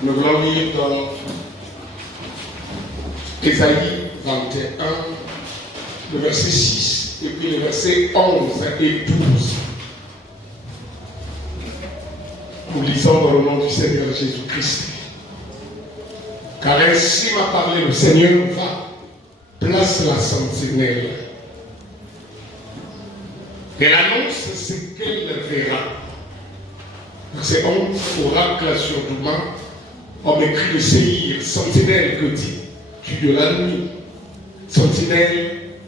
Nous voulons lire dans Ésaïe 21, le verset 6 et puis le verset 11 et 12. Nous lisons dans le nom du Seigneur Jésus-Christ. Car ainsi m'a parlé le Seigneur, va, place la sentinelle. Elle annonce ce qu'elle verra. Verset 11, oracle sur Douma, on écrit de Séhir, sentinelle, que dis-tu de la nuit? Sentinelle,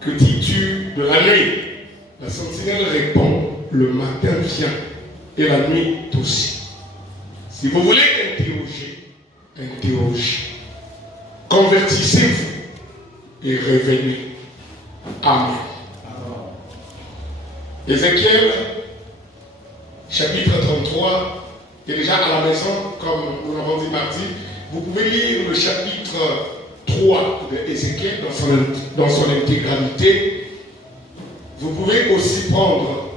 que dis-tu de la nuit? La sentinelle répond, le matin vient et la nuit aussi. Si vous voulez interroger, interrogez. Convertissez-vous et revenez. Amen. Ézéchiel, chapitre 33, et déjà à la maison, comme nous l'avons dit mardi, vous pouvez lire le chapitre 3 de Ézéchiel dans son intégralité. Vous pouvez aussi prendre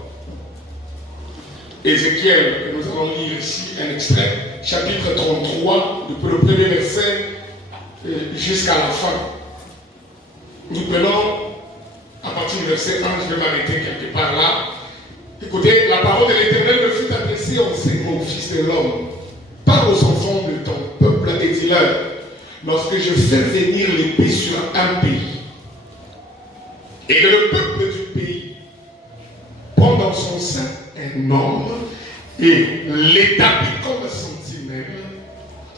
Ézéchiel, que nous allons lire ici un extrait, chapitre 33, depuis le premier verset jusqu'à la fin. Nous prenons à partir du verset 1, je vais m'arrêter quelque part là. Écoutez, la parole de l'Éternel me fut adressée en ces mots, fils de l'homme. Parle aux enfants de ton peuple et dis-leur, lorsque je fais venir l'épée sur un pays, et que le peuple du pays prend dans son sein un homme et l'établit comme sentinelle,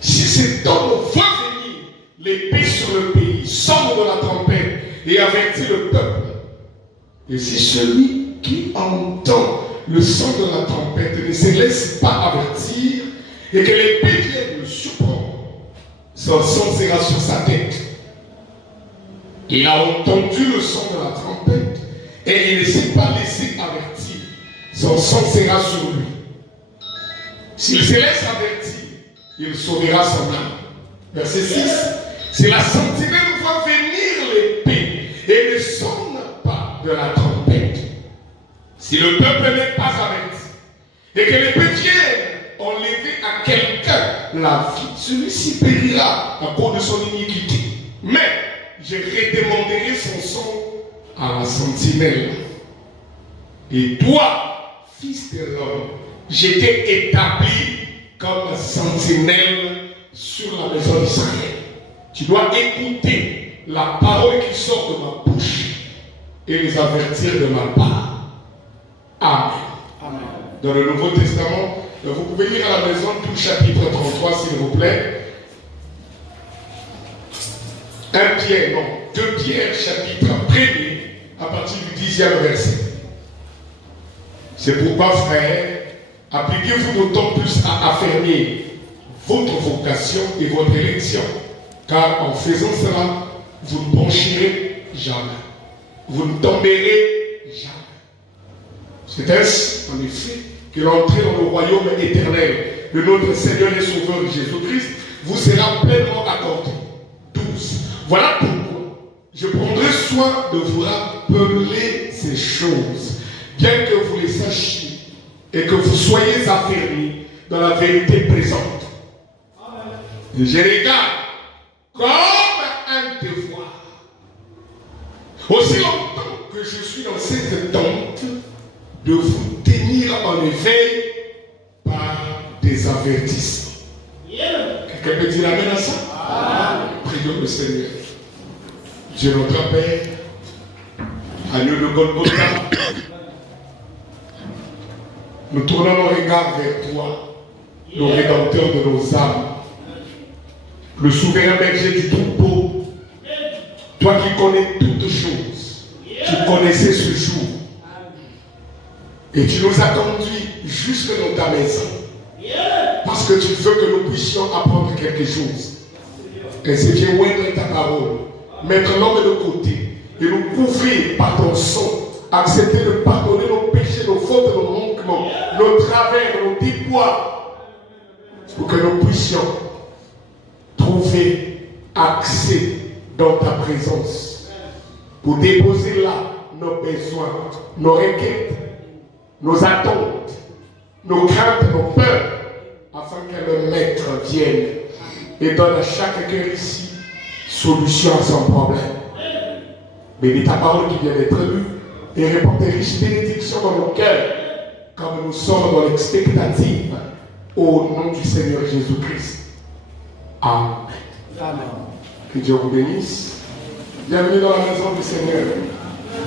si cet homme voit venir l'épée sur le pays, sort de la tempête et avertit le peuple, et si celui qui entend le son de la tempête ne se laisse pas avertir et que l'épée vienne le surprendre, son sang sera sur sa tête. Il a entendu le son de la tempête et il ne s'est pas laissé avertir, son sang sera sur lui. S'il se laisse avertir, il sauvera son âme. Verset 6. Si la sentinelle voit venir l'épée et ne sonne pas de la tempête, si le peuple n'est pas averti et que l'épée vienne enlever à quelqu'un la vie, celui-ci périra à cause de son iniquité. Mais je redemanderai son sang à la sentinelle. Et toi, fils de l'homme, je t'ai établi comme sentinelle sur la maison d'Israël. Tu dois écouter la parole qui sort de ma bouche et les avertir de ma part. Amen. Amen. Dans le Nouveau Testament, vous pouvez lire à la maison tout le chapitre 33, s'il vous plaît. 2 Pierre, chapitre 1er, à partir du 10e verset. C'est pourquoi, frères, appliquez-vous d'autant plus à affermir votre vocation et votre élection, car en faisant cela, vous ne bronchirez jamais. Vous ne tomberez jamais. C'est ainsi, en effet, que l'entrée dans le royaume éternel de notre Seigneur et Sauveur Jésus-Christ vous sera pleinement accordée. 12. Voilà pourquoi je prendrai soin de vous rappeler ces choses, bien que vous les sachiez et que vous soyez affermis dans la vérité présente. Et je regarde comme un devoir, aussi longtemps que je suis dans cette tente, de vous tenir en éveil par des avertissements. Quelqu'un peut dire amen à ça? Prions le Seigneur. Dieu notre Père, agneau de Golgotha, nous tournons nos regards vers toi, le Rédempteur de nos âmes, le souverain berger du troupeau, toi qui connais toutes choses, tu connaissais ce jour. Et tu nous as conduits jusque dans ta maison. Parce que tu veux que nous puissions apprendre quelque chose. Et c'est bien oindre ta parole. Mettre l'homme de côté. Et nous couvrir par ton sang. Accepter de pardonner nos péchés, nos fautes, nos manquements, nos travers, nos déboires. Pour que nous puissions trouver accès dans ta présence. Pour déposer là nos besoins, nos requêtes, nos attentes, nos craintes, nos peurs, afin que le maître vienne et donne à chaque cœur ici solution à son problème. Bénis ta parole qui vient d'être lue et répand tes riches bénédictions dans nos cœurs, comme nous sommes dans l'expectative, au nom du Seigneur Jésus-Christ. Amen. Amen. Que Dieu vous bénisse. Bienvenue dans la maison du Seigneur.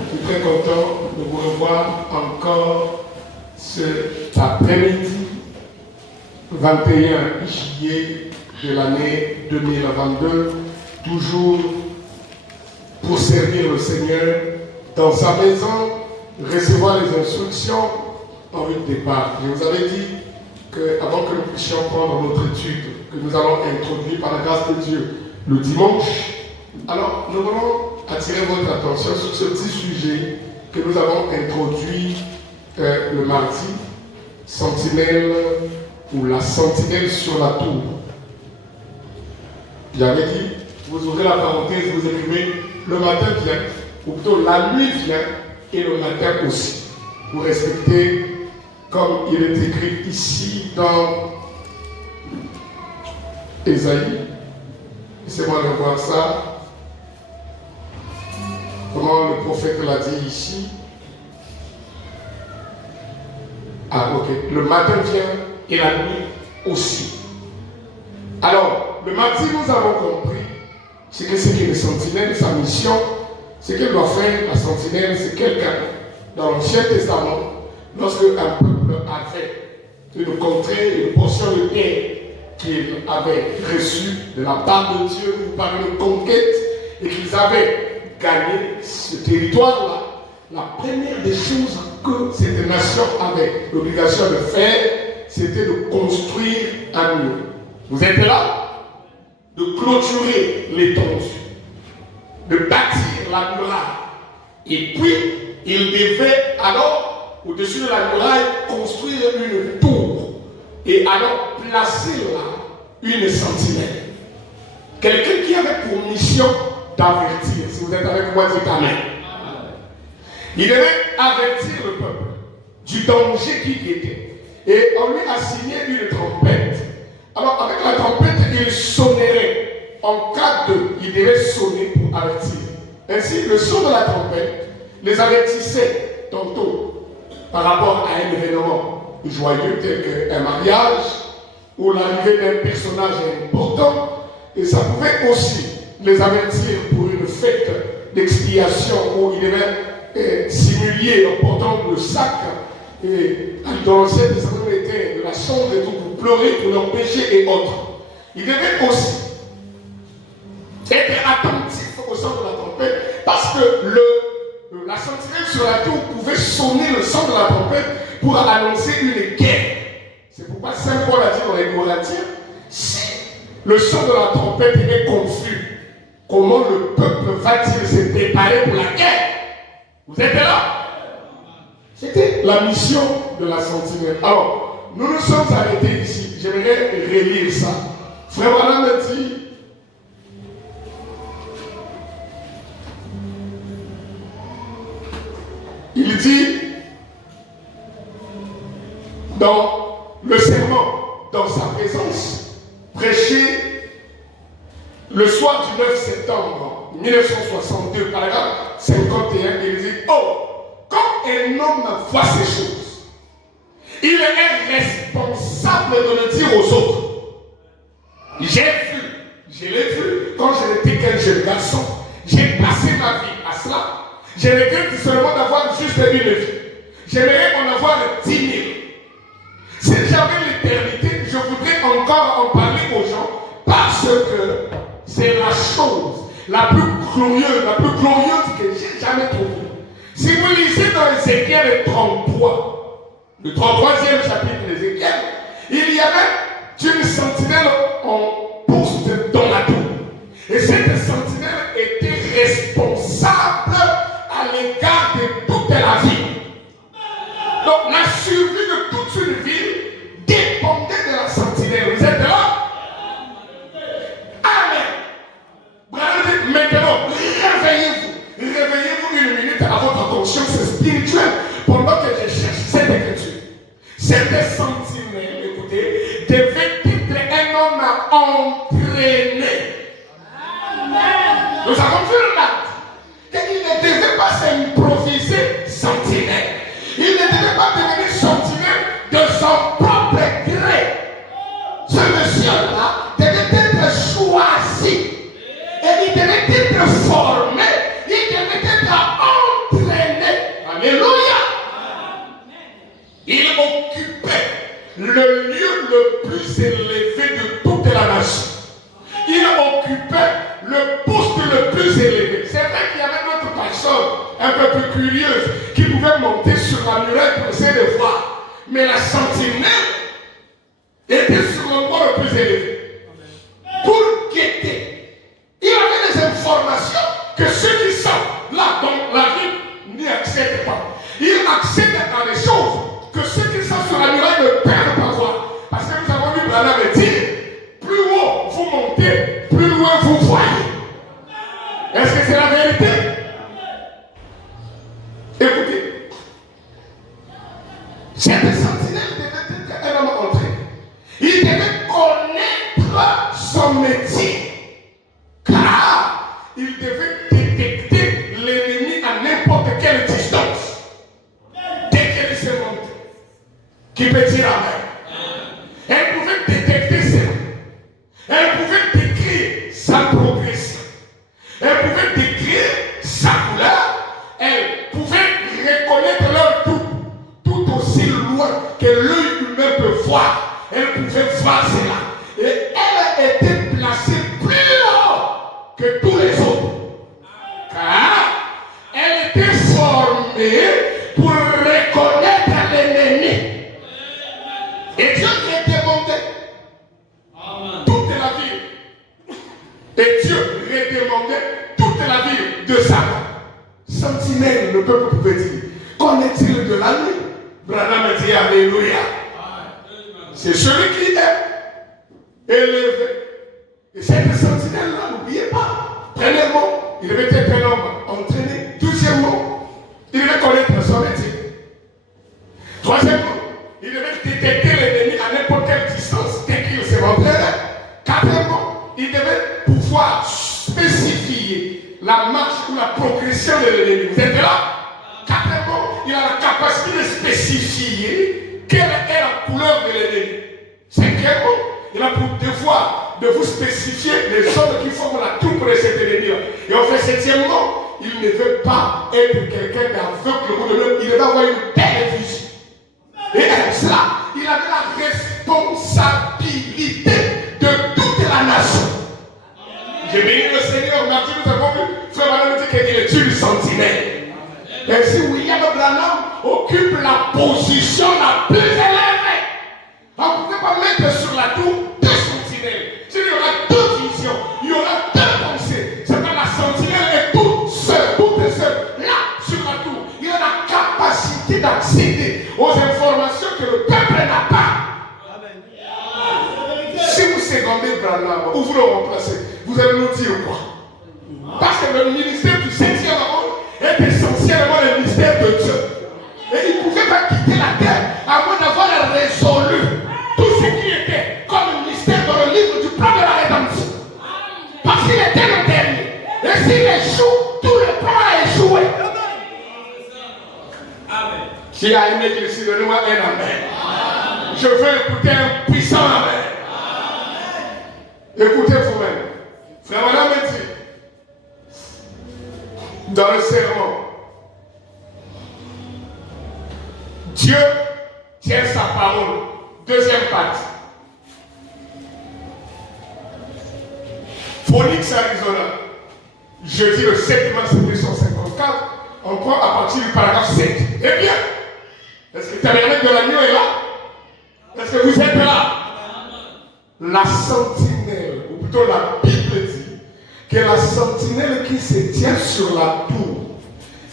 Je suis très content de vous revoir encore cet après-midi, 21 juillet de l'année 2022, toujours pour servir le Seigneur dans sa maison, recevoir les instructions en vue de départ. Je vous avais dit qu'avant que nous puissions prendre notre étude, que nous allons introduire par la grâce de Dieu le dimanche, alors nous voulons attirer votre attention sur ce petit sujet que nous avons introduit le mardi, sentinelle ou la sentinelle sur la tour. J'avais dit, vous ouvrez la parenthèse, vous écrivez, le matin vient, ou plutôt la nuit vient, et le matin aussi. Vous respectez, comme il est écrit ici dans Ésaïe. Laissez-moi le voir ça. Comment le prophète l'a dit ici. Ah, ok. Le matin vient et la nuit aussi. Alors, le mardi, nous avons compris ce qu'est une sentinelle, sa mission, ce qu'elle doit faire. La sentinelle, c'est quelqu'un dans l'Ancien Testament, lorsque un peuple avait une contrée, une portion de terre qu'il avait reçue de la part de Dieu par une conquête et qu'ils avaient gagné ce territoire-là, la première des choses que cette nation avait l'obligation de faire, c'était de construire un mur. Vous êtes là? De clôturer l'étendue, de bâtir la muraille. Et puis, il devait alors, au-dessus de la muraille, construire une tour. Et alors placer là une sentinelle. Quelqu'un qui avait pour mission d'avertir. Si vous êtes avec moi, dites Amen. Il devait avertir le peuple du danger qui guettait. Et on lui assignait une trompette. Alors avec la trompette, il sonnerait. En cas de, il devait sonner pour avertir. Ainsi, le son de la trompette les avertissait tantôt par rapport à un événement joyeux tel qu'un mariage ou l'arrivée d'un personnage important. Et ça pouvait aussi les avertir pour une fête d'expiation où il devait simuler en portant le sac. Et dans l'ancien testament était de la sonde et tout pour pleurer pour leurs péchés et autres. Il devait aussi être attentif au son de la trompette parce que la sentinelle sur la tour pouvait sonner le son de la trompette pour annoncer une guerre. C'est pourquoi Saint Paul a dit dans les Corinthiens, si le son de la trompette est confus, comment le peuple va-t-il se préparer pour la guerre? Vous êtes là? C'était la mission de la sentinelle. Alors, nous nous sommes arrêtés ici. J'aimerais relire ça. Frère Madame me dit, il dit, dans le serment, dans sa présence, prêché le soir du 9 septembre 1962, paragraphe 51, il dit, oh, quand un homme voit ces choses, il est responsable de le dire aux autres. J'ai vu, je l'ai vu quand je n'étais qu'un jeune garçon. J'ai passé ma vie à cela. Je regrette seulement d'avoir juste une vie. J'aimerais en avoir 10 000. Si j'avais l'éternité, je voudrais encore en parler aux gens parce que c'est la chose la plus glorieuse que j'ai jamais trouvée. Si vous lisez dans Ézéchiel 33, le 33e chapitre d'Ézéchiel, il y avait une sentinelle en poste dans la tour. Et cette sentinelle était responsable à l'égard de toute la ville. Donc la survie de toute une ville dépendait de la sentinelle. Vous êtes là? Amen. Maintenant, réveillez-vous une minute à votre conscience spirituelle pendant que je cherche cette écriture. Cette sentinelle, écoutez, entraîner. Nous avons vu là qu'il ne devait pas s'improviser sentinelle. Il ne devait pas devenir sentinelle de son propre gré. Ce monsieur-là devait être choisi. Et il devait être formé. Il devait être entraîné. Alléluia. Il occupait le lieu le plus élevé de toute la nation. Il occupait le poste le plus élevé. C'est vrai qu'il y avait d'autres personnes un peu plus curieuses qui pouvaient monter sur la muraille pour essayer de voir. Mais la sentinelle était sur l'endroit le plus élevé. Pour guetter. Il avait des informations que ceux qui sont là dans la ville n'y accèdent pas. Il accède à des choses que ceux qui sont sur la muraille ne peuvent pas voir. Parce que nous avons vu Branham dire, plus haut vous montez, plus loin vous voyez. Est-ce que c'est la vérité? Écoutez, cette sentinelle devait être un homme entraîné. Il devait connaître son métier. Car il devait détecter l'ennemi à n'importe quelle distance. Dès qu'elle se monte, qui peut dire amen. Elle pouvait détecter ses mains. Elle pouvait décrire sa progression. Elle pouvait décrire sa couleur. Elle pouvait reconnaître leur tout aussi loin que l'œil humain peut voir. Elle pouvait voir cela. Et elle était placée plus haut que tous les autres. Car elle était formée pour reconnaître l'ennemi. Et Dieu redemandait toute la ville. Et Dieu redemandait toute la ville de sa main. Sentinelle, le peuple pouvait dire. Qu'en est-il de la nuit? Branham dit Alléluia. C'est celui qui est élevé. Et cette sentinelle-là, n'oubliez pas. Premièrement, il devait être un homme entraîné. Deuxièmement, il devait connaître son métier. Troisièmement, il devait détecter l'ennemi à n'importe quelle distance dès qu'il se montrait. Quatrièmement, il devait pouvoir spécifier la marche ou la progression de l'ennemi. Vous êtes là? Quatrièmement, il a la capacité de spécifier quelle est la couleur de l'ennemi. Cinquièmement, il a pour devoir de vous spécifier les hommes qui forment la troupe de cet ennemi. Et enfin, septièmement, il ne veut pas être quelqu'un d'aveugle ou de l'homme. Il devait avoir une belle vision. Et avec cela, il avait la responsabilité de toute la nation. J'ai béni le Seigneur. Merci, nous avons vu Frère Branham dire qu'il est une sentinelle. Et si William Branham occupe la position la plus élevée, on ne pouvait pas mettre sur la tour deux sentinelles. Il y aura deux visions, il y aura deux pensées. C'est pas la sentinelle est toute seule, là, sur la tour. Il a la capacité d'accéder aux informations que le peuple n'a pas. Si vous secondez Branham ou vous le remplacez, vous allez nous dire quoi? Parce que le ministère du 7e art est essentiellement le ministère de Dieu. Et il ne pouvait pas quitter la terre à moins d'avoir résolu tout ce qui était comme ministère dans le livre du plan de la rédemption. Parce qu'il était le dernier. Et s'il échoue, tout le plan a échoué. Amen. Qui a aimé qu'il s'y donne un amen. Je veux écouter un puissant amen. Écoutez vous-même. Frère Branham dit dans le sermon, Dieu tient sa parole. Deuxième partie. Phoenix, Arizona. Jeudi le 7 mars 1954. On prend à partir du paragraphe 7. Eh bien, est-ce que le tabernacle de l'agneau est là? Est-ce que vous êtes là? La sentinelle, ou plutôt la Bible dit que la sentinelle qui se tient sur la tour,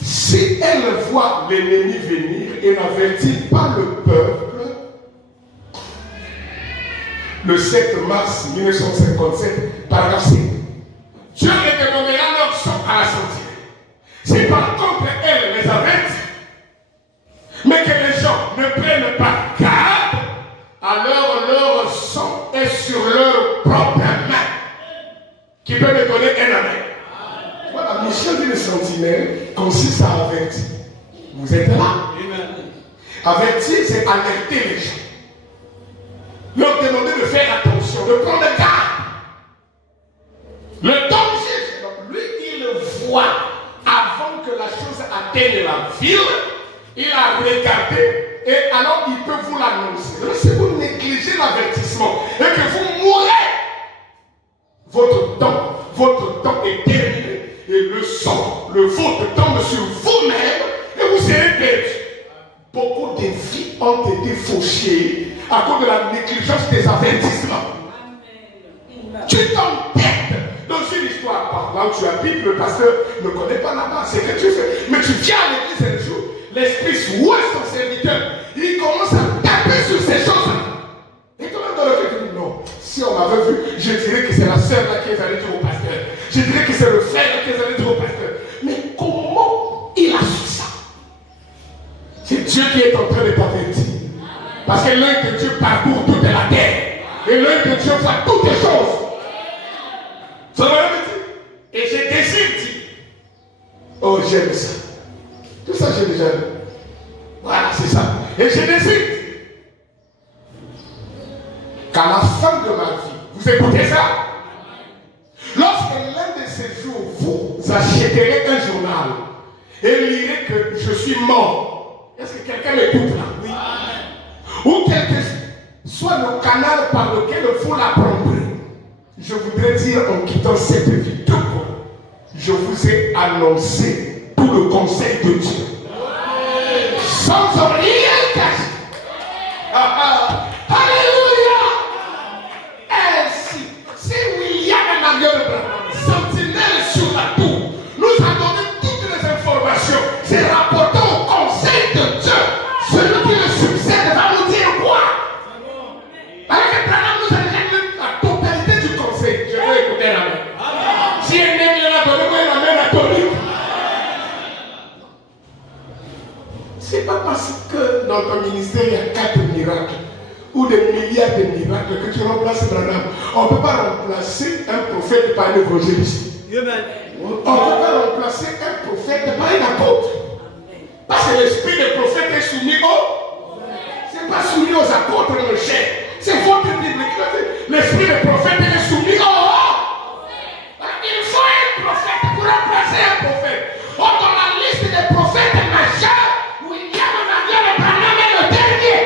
si elle voit l'ennemi venir et n'avertit pas le peuple, le 7 mars 1957, paragraphe 7, Dieu les demandera leur sang à la sentinelle. Si par contre elle les avertit, mais que les gens ne prennent pas garde, alors leur sang est sur leur propres mains qui peut me donner un amen. Voilà, la mission d'une sentinelle consiste à avertir. Vous êtes là? Avertir, c'est alerter les gens. Leur demander de faire attention, de prendre garde. Le danger, lui, il le voit avant que la chose atteigne la ville. Il a regardé et alors il peut vous l'annoncer. Donc, si vous négligez l'avertissement et que vous mourrez, votre temps est terminé et le sang, le vôtre tombe sur vous-même et vous serez perdus. Beaucoup de vies ont été fauchées à cause de la négligence des avertissements. Tu t'entêtes dans une histoire. Par là où tu habites, le pasteur ne connaît pas là-bas. C'est que tu fais. Mais tu viens à l'église un jour, l'esprit souhaite son serviteur. Il commence à taper sur ces choses-là. Et quand même dans le cœur, tu dis non. Si on m'avait vu, je dirais que c'est la sœur là qui est allée dire au pasteur. Je dirais que c'est le frère là qui est allé dire au pasteur. Mais comment il a su ça? C'est Dieu qui est en train de t'avertir. Parce que l'œil de Dieu parcourt toute la terre. Et l'œil de Dieu voit toutes les choses. Ça va me dire. Et j'ai décidé. Oh, j'aime ça. Tout ça, j'ai déjà vu. Voilà, c'est ça. Et je décide qu'à la fin de ma vie, vous écoutez ça? Lorsque l'un de ces jours, vous achèterez un journal et lirez que je suis mort. Est-ce que quelqu'un m'écoute là? Oui. Ou quel que soit le canal par lequel vous l'apprendrez, je voudrais dire en quittant cette vie, je vous ai annoncé tout le conseil de Dieu. Sans rien cacher. Alléluia. Ainsi, si William et Marion sentinelle sur la tour, nous a donné toutes les informations, c'est rapporté au conseil de Dieu. Celui qui le succède va nous dire quoi? Avec le Branham, nous avons la totalité du conseil. Je veux écouter la main. Si elle n'est pas là, donnez-moi la main catholique. C'est pas parce que dans ton ministère il y a 4 miracles ou des milliards de miracles que tu remplaces Branham. On ne peut pas remplacer un prophète par un évangéliste. On ne peut pas remplacer un prophète par un apôtre. Parce que l'esprit des prophètes est soumis au. C'est pas soumis aux apôtres, mon cher. C'est votre Bible qui le dit. L'esprit des prophètes est soumis au. Il faut un prophète pour remplacer un prophète. Dans la liste des prophètes majeurs, William Marion et Branham est le dernier.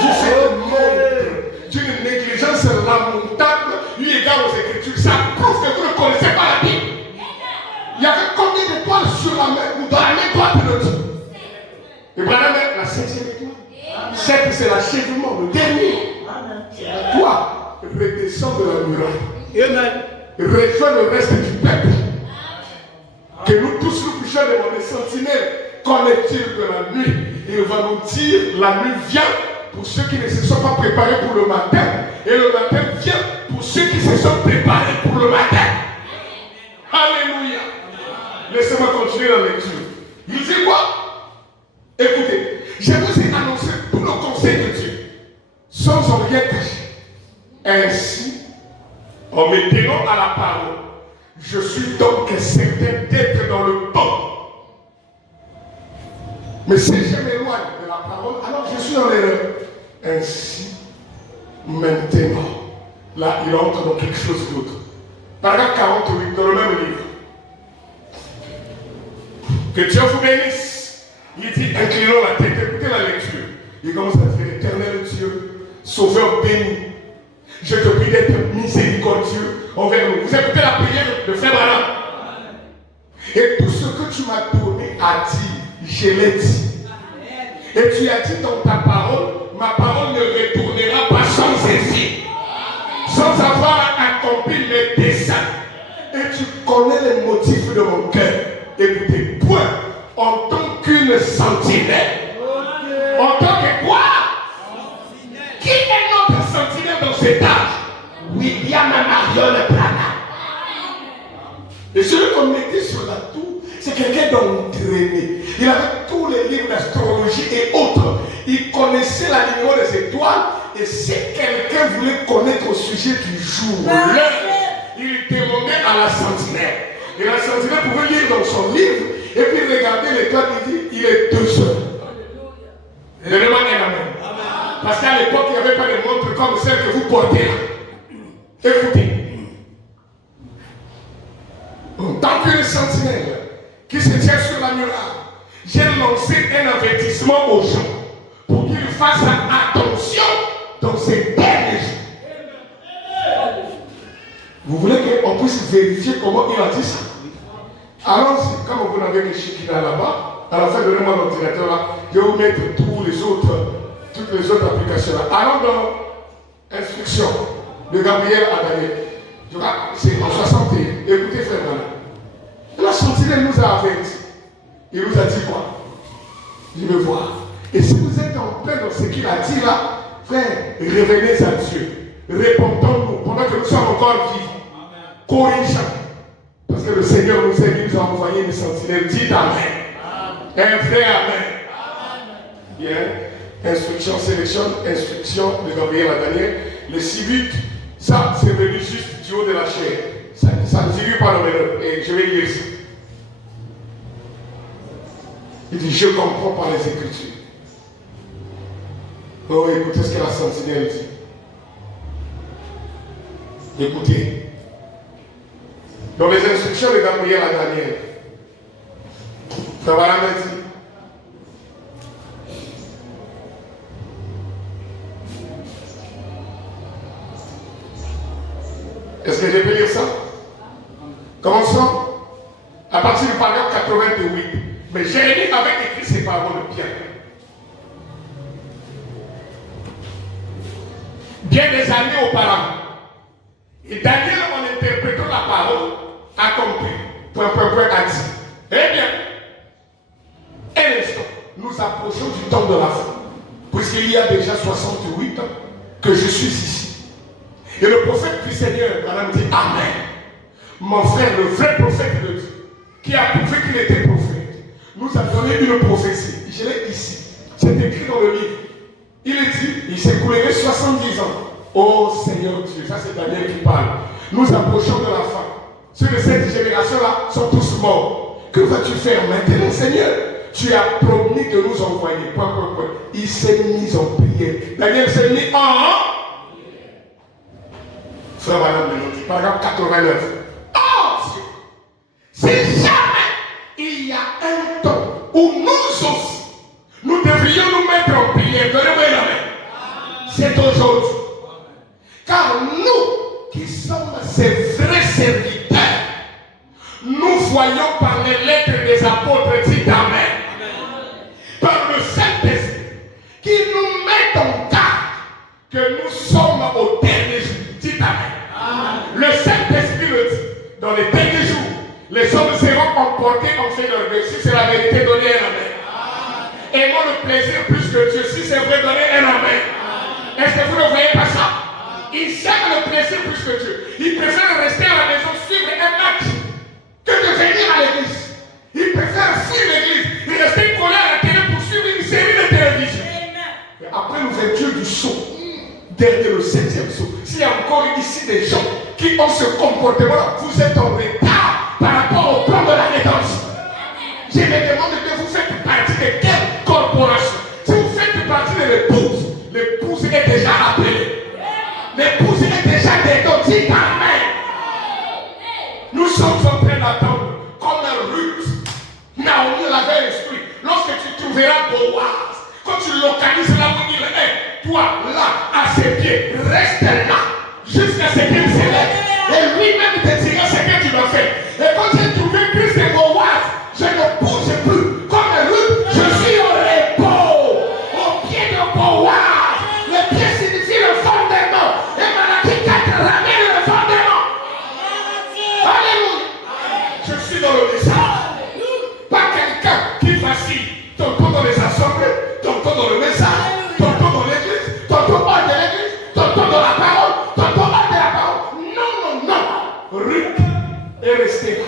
Vous faites montre d'une négligence lamentable eu égard aux Écritures. Ça prouve que vous ne connaissez pas la Bible. Il y avait combien d'étoiles sur la main ou dans la main droite de Dieu? Et Branham est la 7e étoile. 7, c'est l'achèvement, le dernier. Toi, redescends de la muraille. Rejoins le reste du peuple. Que nous tous nous puissions demander sentinelle, qu'en est-il de la nuit? Il va nous dire, la nuit vient pour ceux qui ne se sont pas préparés pour le matin, et le matin vient pour ceux qui se sont préparés pour le matin. Alléluia. Laissez-moi continuer la lecture. Il dit quoi? Écoutez, je vous ai annoncé tout le conseil de Dieu, sans en rien cacher. Ainsi, en me tenant à la parole, je suis donc certain d'être dans le bon. Mais si je m'éloigne de la parole, alors je suis dans l'erreur. Ainsi, maintenant, là, il entre dans quelque chose d'autre. Paragraphe 48, dans le même livre. Que Dieu vous bénisse. Il dit, inclinons la tête, écoutez la lecture. Il commence à dire, éternel Dieu, sauveur béni, je te prie d'être miséricordieux envers nous. Vous écoutez la prière de Frère Branham. Et tout ce que tu m'as donné à dire, je l'ai dit. Et tu as dit dans ta parole, ma parole ne retournera pas sans effet, sans avoir accompli mes desseins. Et tu connais les motifs de mon cœur. Écoutez, point, en tant qu'une sentinelle. En tant que quoi? Qui est notre sentinelle dans cet âge? William Marion Branham. Et celui qu'on mettait sur la tour, c'est quelqu'un d'entraîné. Il avait tous les livres d'astrologie et autres. Il connaissait la animaux des étoiles. Et si quelqu'un voulait connaître au sujet du jour, l'heure, il demandait à la sentinelle. Et la sentinelle pouvait lire dans son livre et puis regarder l'étoile et dire il est 2 heures. Donnez-moi un amen. Parce qu'à l'époque, il n'y avait pas de montre comme celle que vous portez là. Écoutez. En tant que sentinelle qui se tient sur la muraille, j'ai lancé un avertissement aux gens pour qu'ils fassent attention dans ces derniers jours. Vous voulez qu'on puisse vérifier comment il a dit ça? Allons-y, comme vous n'avez que Shekina là-bas, à la fin, donnez-moi l'ordinateur là, je vais vous mettre toutes les autres applications là. Allons dans Instruction de Gabriel à Daniel. C'est en 61. Écoutez, frère Manan. La sentinelle nous a avertis. Il nous a dit quoi? Je veux voir. Et si vous êtes en paix dans ce qu'il a dit là, frère, revenez à Dieu. Répondons-nous pendant que nous sommes encore vivants. Corrigeons. Parce que le Seigneur nous a envoyé une sentinelle. Dites Amen. Un vrai Amen. Bien. Instruction, sélection, instruction de Gabriel à Daniel. Les 6 buts, ça c'est venu juste du haut de la chair. Ça ne figure pas dans mes notes. Et je vais lire ça. Il dit, je comprends par les Écritures. Oh, écoutez ce que la sentinelle dit. Écoutez. Dans les instructions de Gabriel à Daniel, ça va la mettre. Est-ce que je peux lire ça? Commençons à partir du paragraphe 88. Mais Jérémie avait écrit ces paroles bien. Bien des années auparavant. Et Daniel, en interprétant la parole, a compris. A dit. Eh bien, un instant, nous approchons du temps de la fin. Puisqu'il y a déjà 68 ans que je suis ici. Et le prophète du Seigneur, madame, dit Amen. Mon frère, le vrai prophète de Dieu, qui a prouvé qu'il était prophète, nous a donné une prophétie. Je l'ai ici. C'est écrit dans le livre. Il est dit, il s'écoulerait 70 ans. Oh Seigneur Dieu, ça c'est Daniel qui parle. Nous approchons de la fin. Ceux de cette génération-là sont tous morts. Que vas-tu faire maintenant, Seigneur? Tu as promis de nous envoyer. Il s'est mis en prière. Daniel s'est mis en... Frère Madame Mélodie, paragraphe 89. Oh, si jamais il y a un temps où nous aussi, nous devrions nous mettre en prière, donnez-moi la main. C'est aujourd'hui. Car nous qui sommes ces vrais serviteurs, nous voyons par les lettres des apôtres, dit Amen, par le Saint-Esprit, qui nous met en garde que nous sommes au dernier jour. Dit Amen. Le Saint-Esprit le dit. Dans les derniers jours, les hommes seront emportés en fait leur Dieu. Si c'est la vérité, donnez un Amen. Aimons le plaisir plus que Dieu. Si c'est vrai, donnez un Amen. Est-ce que vous ne voyez pas ça? Ils aiment le plaisir plus que Dieu. Ils préfèrent rester à la maison, suivre un match, que de venir à l'église. Ils préfèrent fuir l'église et rester collés à la télé pour suivre une série de télévision. Et après l'ouverture du saut, derrière le 7e saut, s'il y a encore ici des gens qui ont ce comportement-là, vous êtes en retard par rapport au plan de la rédemption. Je me demande que vous faites partie de quelle corporation? Si vous faites partie de l'épouse est déjà appelée. L'épouse est déjà dedans, dit Amen. Nous sommes en train d'attendre, comme Ruth. Naomi l'avait instruit. Lorsque tu trouveras Boaz, quand tu localises là où il est, toi, là, à ses pieds, reste là, jusqu'à ce qu'il se lève. Et lui-même te dira ce que tu dois faire. Et quand j'ai trouvé Christ et Boaz, je ne bouge plus. Comme Ruth, je suis au repos, au pied de Boaz. Le pied signifie le fondement. Et Malachie 4 ramène le fondement. Alléluia. Je suis dans le message. Pas quelqu'un qui vacille. Tantôt dans les assemblées, tantôt dans le message, tantôt dans l'église, tantôt hors de l'église, tantôt dans la parole, tantôt hors de la parole. Non, non, non. Ruth est resté là.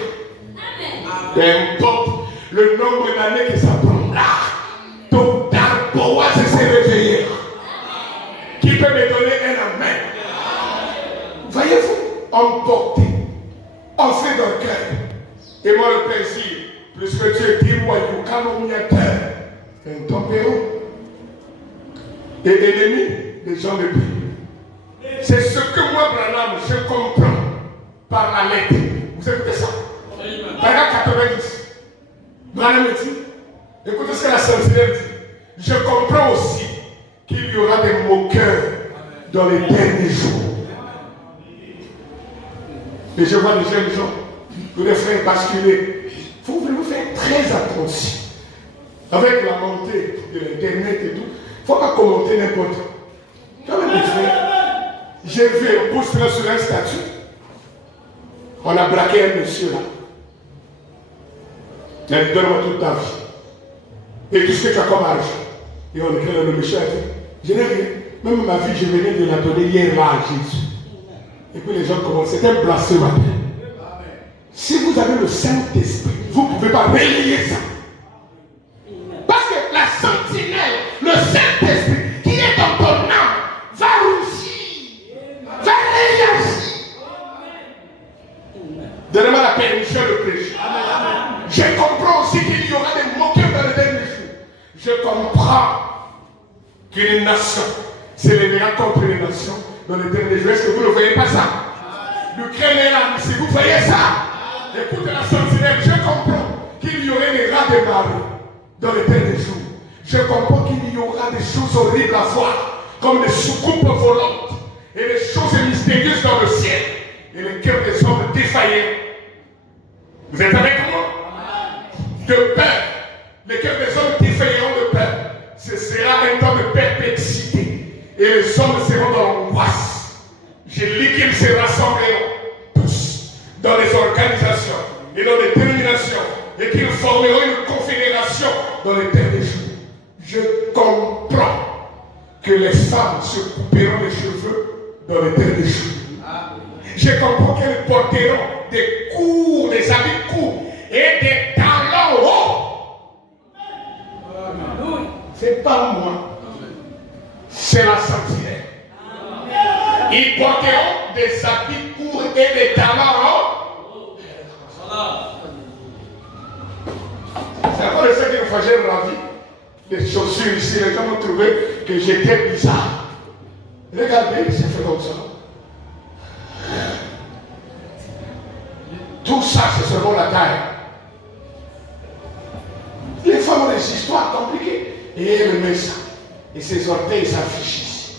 Peu importe le nombre d'années que ça prendra, tôt ou tard, Boaz s'est réveillé. emporté, entré dans le cœur. Et moi, le plaisir, plus que Dieu dit, moi, il calomniateur, intempérant, et ennemi des gens de Dieu. C'est ce que moi, Branham, je comprends par la lettre. Vous écoutez ça? Paragraphe 90. Branham dit, écoutez ce que la sentinelle dit. Je comprends aussi qu'il y aura des moqueurs dans les derniers jours. Et je vois des jeunes gens, tous les frères basculer. Il faut vraiment faire très attention. Avec la montée de l'internet et tout, il ne faut pas commenter n'importe quoi. Quand même, mes frères, j'ai vu un post là sur un statut. On a braqué un monsieur là. Il a dit, donne-moi toute ta vie. Et tout ce que tu as comme argent. Et on écrit là, le monsieur a dit, je n'ai rien. Même ma vie, je venais de la donner hier là à Jésus. Et puis les gens commencent, c'est un blasphème. Si vous avez le Saint-Esprit, vous ne pouvez pas relayer ça. Parce que la sentinelle, le Saint-Esprit qui est dans ton âme, va rougir, va réagir. Donnez-moi la permission de prêcher. Je comprends aussi qu'il y aura des moqueurs dans les derniers jours. Je comprends qu'une nation s'élèvera contre une nation dans les derniers jours. Est-ce que vous ne voyez pas ça? L'Ukraine est là, si vous voyez ça, écoutez la sentinelle, je comprends qu'il y aurait des rats de marée dans les derniers jours. Je comprends qu'il y aura des choses horribles à voir, comme des soucoupes volantes et des choses mystérieuses dans le ciel et les cœurs des hommes défaillants. Vous êtes avec moi? De peur, les cœurs des hommes défaillants de peur, ce sera un temps de perplexité et les hommes seront dans l'angoisse. Je lis qu'ils se rassembleront tous dans les organisations et dans les dénominations et qu'ils formeront une confédération dans les derniers jours. Je comprends que les femmes se couperont les cheveux dans les derniers jours. Je comprends qu'elles porteront des courts, des habits courts et des talons hauts. C'est pas moi, c'est la sentinelle. Ils porteront des habits courts et des talons hauts. C'est encore le fait qu'une fois j'ai ravi les chaussures ici, les gens ont trouvé que j'étais bizarre. Regardez, c'est fait comme ça. Tout ça, c'est selon la taille. Les femmes ont des histoires compliquées. Et elle met ça. Et ses orteils s'affichent ici.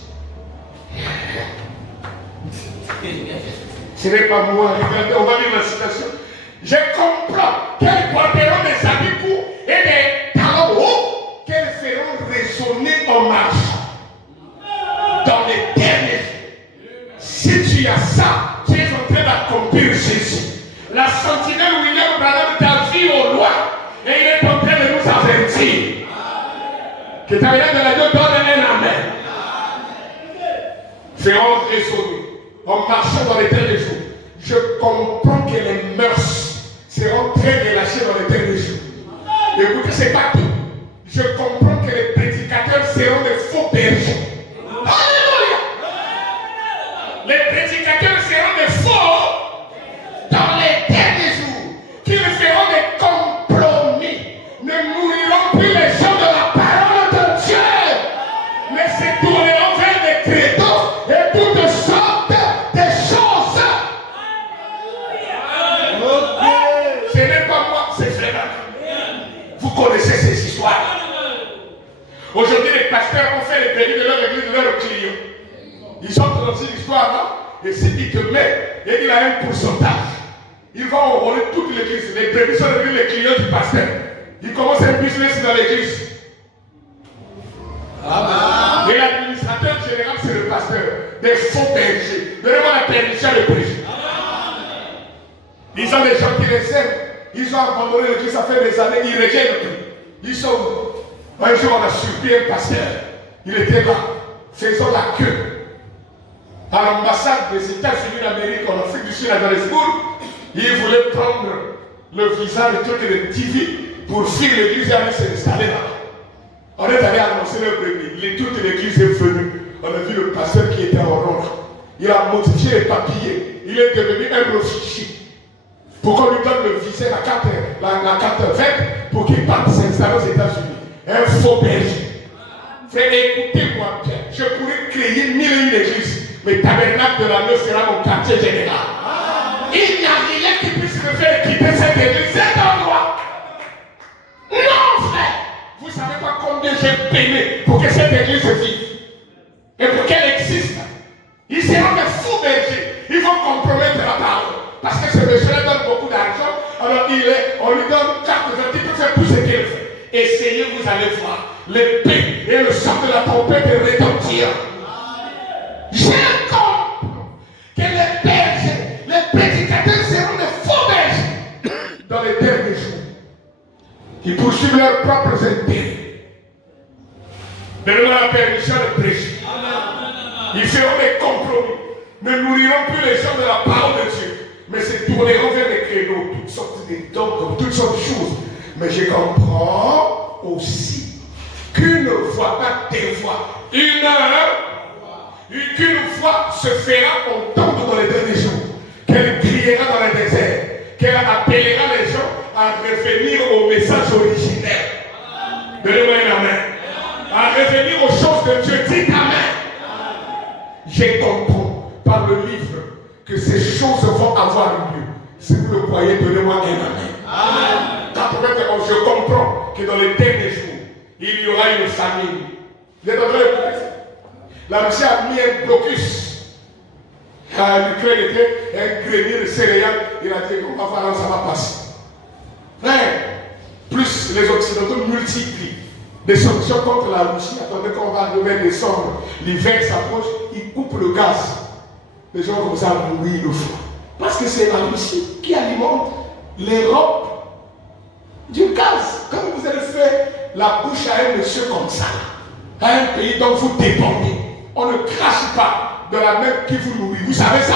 Ce n'est pas moi. Regardez, on va lire la citation. Je comprends qu'elles porteront des habits courts et des talons hauts qu'elles feront résonner en marchant. Dans les derniers jours. Si tu as ça, tu es en train d'accomplir Jésus. La sentinelle William Branham t'a vu au loin et il est en train de nous avertir. Que ta manière de la Dieu donne un amen. Feront résonner en marchant dans les derniers jours. Je comprends que les mœurs seront très relâchées dans les derniers jours. Écoutez, c'est pas tout. Je comprends que les prédicateurs seront des faux bergers. Alléluia! Les prédicateurs seront des faux dans les derniers jours, qui ne feront des compromis, ne nourriront plus les gens de la parole de Dieu, mais se tourneront vers des credos et toutes sortes de choses. Ce n'est pas moi, c'est Frédéric. Vous connaissez ces histoires. Aujourd'hui, les pasteurs ont fait les bénis de leur église, de leurs clients. Ils sont dans une histoire là, et s'il te met, et il a un pourcentage. Il va enrôler toute l'église. Les brebis sont devenus les clients du pasteur. Il commence un business dans l'église. Amen. Et l'administrateur général, c'est le pasteur. Des faux bergers. Donnez-moi la permission de prêcher. Ils ont des gens qui les aiment. Ils ont abandonné l'église, ça fait des années. Ils rejettent tout. Ils sont. Un jour, on a surpris un pasteur. Il était là, faisant la queue. À l'ambassade des États-Unis d'Amérique en Afrique du Sud à Johannesburg. Il voulait prendre le visa, le truc de TV pour fuir l'église et aller s'installer là. On est allé annoncer le bébé. Toute l'église est venue. On a vu le pasteur qui était en rond. Il a modifié les papiers. Il est devenu un réfugié. Pour qu'on lui donne le visa, la carte verte, pour qu'il parte s'installer aux États-Unis. Un faux berger. Frère, écoutez-moi bien. Je pourrais créer 1000 églises, mais Tabernacle de l'Agneau sera mon quartier général. Il n'y a rien qui puisse me faire quitter cette église, cet endroit. Non, frère. Vous ne savez pas combien j'ai payé pour que cette église vive et pour qu'elle existe. Ils seront des fous bergers. Ils vont compromettre la parole. Parce que ce monsieur-là donne beaucoup d'argent. Alors on lui donne carte de il peut faire tout ce qu'il fait. Essayez, vous allez voir. L'épée et le sang de la trompette retentir. J'ai compris que les bergers, les prédicateurs seront des faux bergers dans les derniers jours. Ils poursuivent leurs propres intérêts. Donnez-moi la permission de prêcher. Ils feront des compromis. Ne nourriront plus les gens de la parole de Dieu, mais se tourneront vers les créneaux, toutes sortes de dogmes, toutes sortes de choses. Mais je comprends aussi qu'une voix, pas des voix, qu'une voix se fera entendre dans les derniers jours, qu'elle criera dans le désert, qu'elle appellera les gens à revenir au message originel. Donnez-moi un amen. À revenir aux choses de Dieu. Dites amen. J'ai compris par le livre que ces choses vont avoir lieu. Si vous le croyez, donnez-moi un amen. Quand je comprends que dans les derniers jours, il y aura une famine. Vous êtes en train d'écouter ça? La Russie a mis un blocus. L'Ukraine était un grenier de céréales. Il a dit qu'on va voir, ça va passer. Frère, plus les Occidentaux multiplient des sanctions contre la Russie. Attendez qu'on va arriver décembre. L'hiver s'approche, ils coupent le gaz. Les gens vont ça mourir de froid. Parce que c'est la Russie qui alimente l'Europe du gaz. Quand vous allez faire la bouche à un monsieur comme ça, à un pays dont vous dépendez, on ne crache pas de la main qui vous nourrit. Vous savez ça?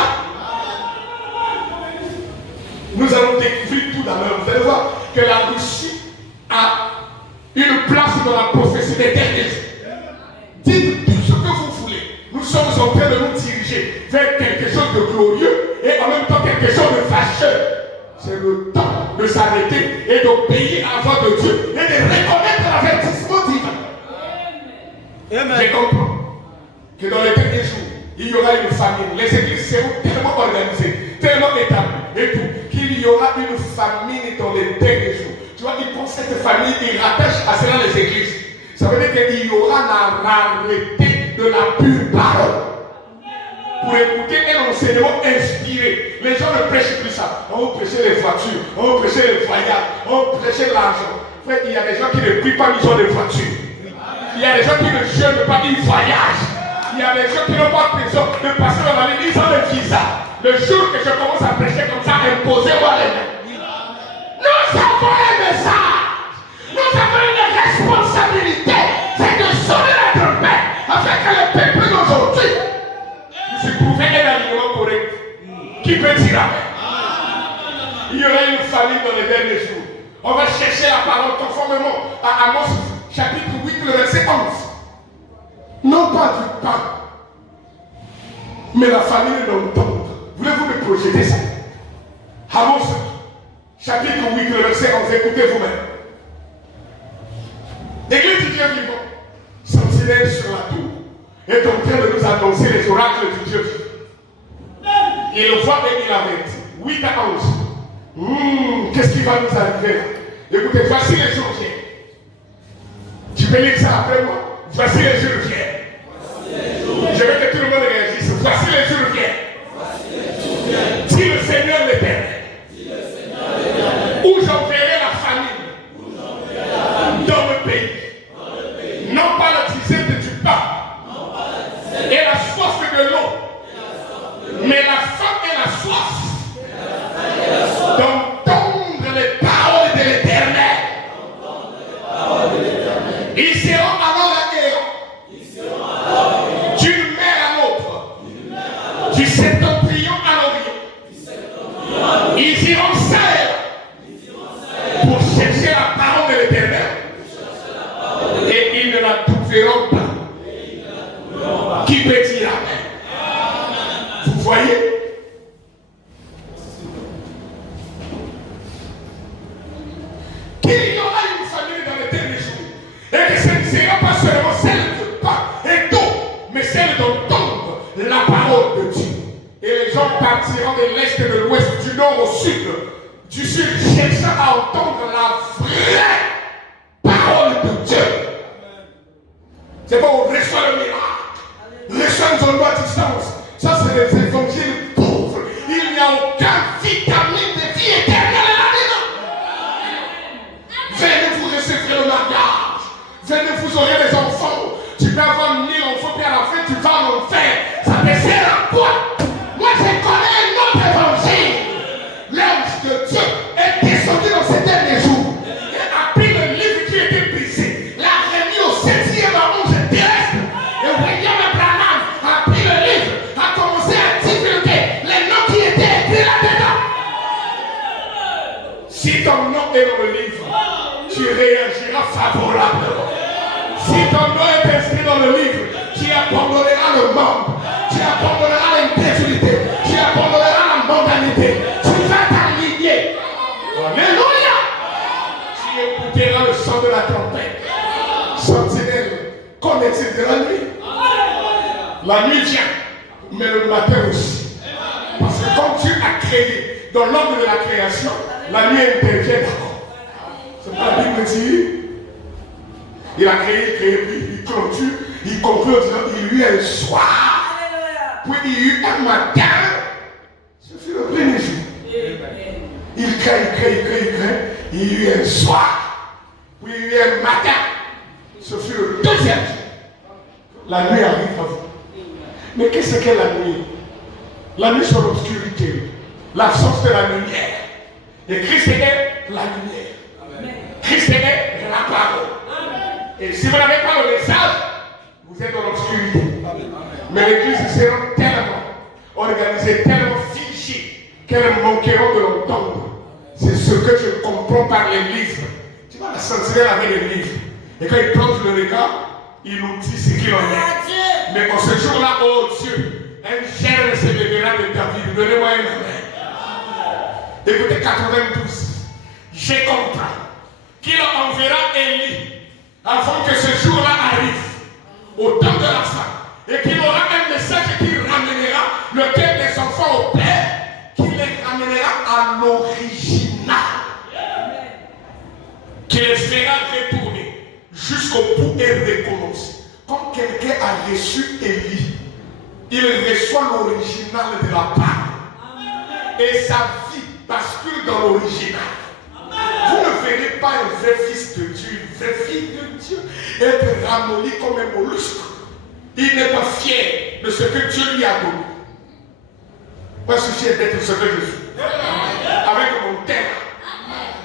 Nous allons découvrir tout d'abord. Vous allez voir que la Russie a une place dans la prophétie des derniers jours. Dites tout ce que vous voulez. Nous sommes en train de nous diriger vers quelque chose de glorieux et en même temps quelque chose de fâcheux. C'est le temps de s'arrêter et d'obéir à la voix de Dieu et de reconnaître l'avertissement divin. J'ai compris que dans les derniers jours, il y aura une famine. Les églises seront tellement organisées, tellement établies et tout, qu'il y aura une famine dans les derniers jours. Tu vois, ils pensent cette famille, ils rattachent à cela les églises. Ça veut dire qu'il y aura la rareté de la pure parole. Pour écouter un enseignement inspiré. Les gens ne prêchent plus ça. On va prêcher les voitures, on va prêcher les voyages, on va prêcher l'argent. Frère, il y a des gens qui ne prient pas, ils ont des voitures. Il y a des gens qui ne jeûnent pas, ils voyagent. Il y a des gens qui n'ont pas besoin de passer dans la ligne, ils ont le visa. Le jour que je commence à prêcher comme ça, imposez-moi les mains. Nous avons un message. Nous avons une responsabilité. C'est de sonner la trompette afin que le peuple d'aujourd'hui se trouve un alignement correct. Qui peut dire amen? Il y aura une famille dans les derniers jours. On va chercher la parole conformément à Amos chapitre 8, le verset 11. Non pas du pain, mais la famille d'entendre. Voulez-vous me projeter ça? Amos chapitre 8, le verset 11. Écoutez vous-même. L'église du Dieu vivant, sentinelle sur la tour, est en train de nous annoncer les oracles du Dieu vivant. Il le voit et il avertit. 8 à 11. Qu'est-ce qui va nous arriver là? Écoutez, voici les jours viennent. Tu peux lire ça après moi? Voici les jours viennent. Je veux que tout le monde réagisse. Voici les jours viennent. Dit le Seigneur l'Éternel. Où j'enverrai la famine dans le pays. Non pas la disette du pain et la soif de l'eau, mais la faim et la soif d'entendre les paroles de l'Éternel. Ils seront avant la guerre, d'une mer à l'autre, du septentrion à l'orient. Ils iront ça pour chercher la parole de l'Éternel. Et ils ne la trouveront pas. Qui peut dire amen? voyez? Qu'il y aura une famille dans les derniers jours. Et que ce ne sera pas seulement celle de pain et d'eau, mais celle d'entendre la parole de Dieu. Et les gens partiront de l'est et de l'ouest, du nord au sud, cherchant à entendre la vraie parole de Dieu. C'est pas on reçoit le miracle, reçoit une zone à distance. Ça, c'est des évangiles pauvres. Il n'y a aucun vitamine de vie éternelle là-dedans. Venez vous recevoir le mariage. Venez vous aurez des enfants. Tu peux avoir 1000 enfants, puis à la fin, tu vas en enfer. Ça te sert à quoi? Moi, je connais un autre évangile. L'ange de Dieu est descendu dans ces derniers jours. Il a pris le livre qui était brisé, l'a remis au 7e ange terrestre. Et William Branham a pris le livre, a commencé à divulguer les noms qui étaient écrits là-dedans. Si ton nom est dans le livre, tu réagiras favorablement. Si ton nom est inscrit dans le livre, tu abandonneras le monde, tu abandonneras l'incrédulité, tu abandonneras la mondanité, tu vas t'aligner. Alléluia. Tu écouteras le chant de la trompette. Sentinelle, qu'en est-il de la nuit? La nuit vient, mais le matin aussi. Parce que quand Dieu a créé, dans l'ordre de la création, la nuit intervient d'abord. C'est pas la Bible dit. Il a créé, puis il clôture, il conclut en disant il y eut un soir, puis il y eut un matin. Ce fut le premier jour. Il crée, il y eut un soir, puis il y eut un matin. Ce fut le deuxième jour. La nuit arrive à vous. Mais qu'est-ce qu'est la nuit? La nuit, c'est l'obscurité, l'absence de la lumière. Et Christ est la lumière. Christ est la parole. Et si vous n'avez pas le message, vous êtes dans l'obscurité. Mais l'église sera tellement organisée, tellement figée, qu'elle manqueront de l'entendre. C'est ce que je comprends par les livres. Tu vois, la sentinelle avec les livres. Et quand il plonge le regard, il nous dit ce qu'il en est. Mais en ce jour-là, oh Dieu, un germe se lèvera de David. Donnez-moi un amen. Écoutez, 92. Je comprends qu'il enverra Élie avant que ce jour-là arrive, au temps de la fin, et qu'il aura un message qui ramènera le cœur des enfants au Père, qui les ramènera à l'original, qui les fera retourner jusqu'au bout et recommencer. Quand quelqu'un a reçu Élie, il reçoit l'original de la part, et sa vie bascule dans l'original. Vous ne verrez pas un vrai fils de Dieu, une vraie fille de Dieu être ramolli comme un mollusque. Il n'est pas fier de ce que Dieu lui a donné. Moi, je suis fier d'être ce que je suis. Avec mon terre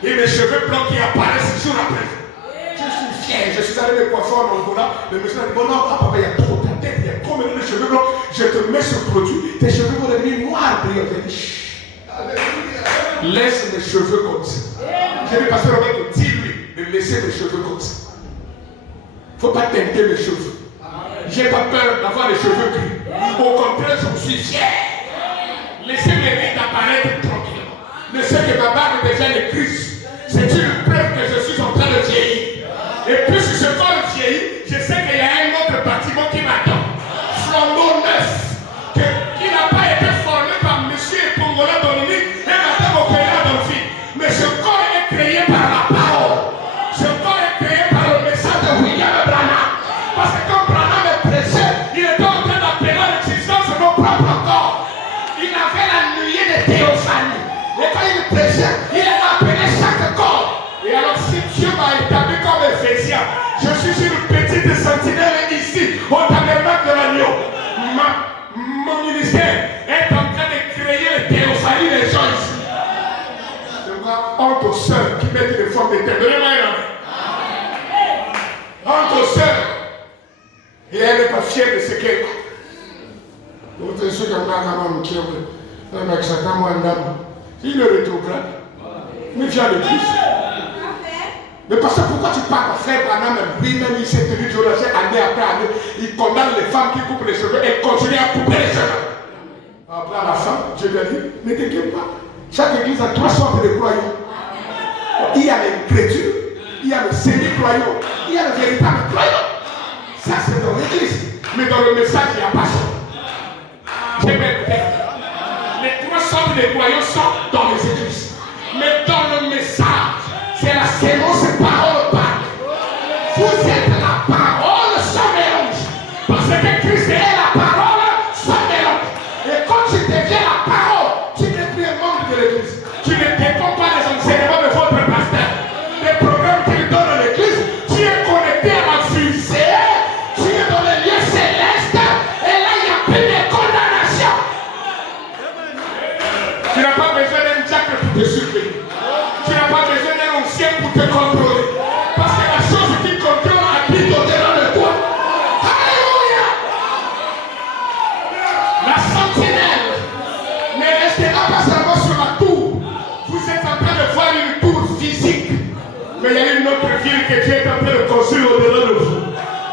et mes cheveux blancs qui apparaissent jour après jour. Je suis fier. Je suis allé me coiffer en Angola. Le monsieur a dit, bon non, papa, il y a trop ta tête, il y a trop de cheveux blancs. Je te mets ce produit. Tes cheveux vont devenir noirs, brillants. J'ai dit, chut. Laisse mes cheveux comme ça. J'ai dit, pasteur Roberto, dis-lui de laisser mes cheveux comme ça. Il ne faut pas teinter mes cheveux. Je n'ai pas peur d'avoir les cheveux gris. Au contraire, je suis fier. Laissez mes rides apparaître tranquillement. Ne sais que ma barbe est déjà les crises. C'est une preuve que je suis en train de vieillir. Et plus je vais vieillir, je sais qu'il y a un autre bâtiment qui m'attend. Flambeau neuf. Qui n'a pas été formé par monsieur Pongola Dominique et madame Opéra Dolphy. Mais ce corps est créé par la parole. Ce corps est créé par le message de William Branham. Parce que quand Branham est pressé, il était en train d'appeler l'existence de nos propres corps. Il avait la nuée de théophanie. Et quand il prêchait, il appelait chaque corps. Et alors si Dieu m'a établi comme Éphésiens, je suis une petite sentinelle ici, au tabernacle de l'agneau. Mon ministère est en train de créer les théophanies des gens ici. Je vois honte aux sœurs qui mettent des formes de terre. Donnez-moi un honte aux sœurs. Et elle n'est pas fière de ce qu'elle a. Vous êtes sûr qu'il y a un homme qui est un mec, ça moi un dame. Il le rétrograde. Mais viens le Christ. Mais parce que pourquoi tu parles au frère Branham, lui-même il s'est tenu de année après année, il condamne les femmes qui coupent les cheveux et continue à couper les cheveux. Ah Après, à la fin, Dieu lui a dit, ne t'inquiète pas. Chaque église a 3 sortes de croyants. Il y a les créatures, il y a le semi-croyant, il y a le véritable croyant. Ça, c'est dans l'église. Mais dans le message, il n'y a pas ça. J'ai bien écouté. Les 3 sortes de croyants sont dans les églises. Mais dans le message, c'est la séance parole parle. Vous êtes la parole sans mélange. Parce que Christ est la parole sans mélange. Et quand tu deviens la parole, tu n'es plus un membre de l'église. Tu ne dépends pas des enseignements de votre pasteur, des programmes qu'il donne à l'église. Tu es connecté à la fusée. Tu es dans les lieux célestes. Et là, il n'y a plus de condamnation. Tu n'as pas besoin d'un diacre pour te surveiller. Tu n'as pas besoin d'un ancien pour te contrôler. Parce que la chose qui contrôle habite au-delà de toi. Alléluia. La sentinelle ne restera pas seulement sur la tour. Vous êtes en train de voir une tour physique. Mais il y a une autre ville que Dieu est en train de construire au-delà de vous.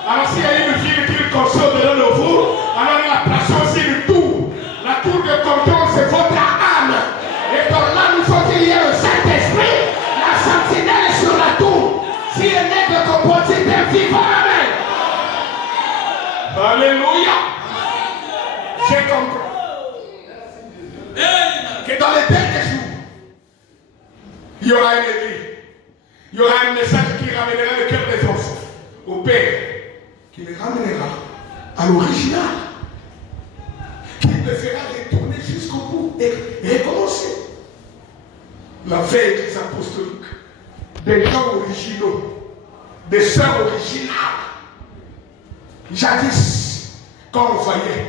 Alors s'il y a une ville qu'il construit au-delà de vous, alors il a placé aussi une tour. La tour de contrôle, c'est votre âme. Et dans l'âme, il faut qu'il y ait le Saint-Esprit. La sentinelle est sur la tour. Si elle n'est que composée d'un vivant, amen. Alléluia. J'ai compris que dans les derniers jours, il y aura un église. Il y aura un message qui ramènera le cœur des enfants au Père, qui les ramènera à l'original, qui les fera retourner jusqu'au bout et recommencer. La vraie église apostolique, des gens originaux, des sœurs originales. Jadis, quand on voyait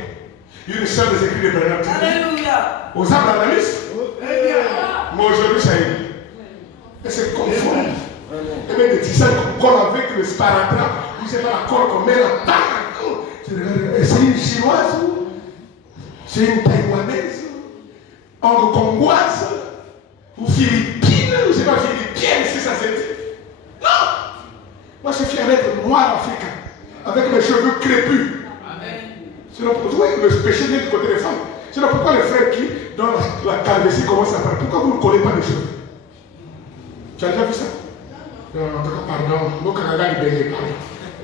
une sœur des écrits de Bernard, aux âmes d'analyse, mais aujourd'hui ça y est. Et c'est conforme. Et même des tissages qu'on colle avec le sparadrap, vous n'avez pas la colle qu'on met là. C'est une chinoise, c'est une taïwanaise, hongkongoise, ou philippine, ou c'est pas philippienne, si ça s'est dit. Non! Moi je suis fier d'être noir africain, avec mes cheveux crépus. Sinon, oui, le péché vient du côté des femmes. Sinon, pourquoi les frères qui, dans la calvitie, commencent à parler? Pourquoi vous ne collez pas les cheveux? Tu as déjà vu ça? Non, en tout cas, pardon. Nos Canada, ils baignent, pardon.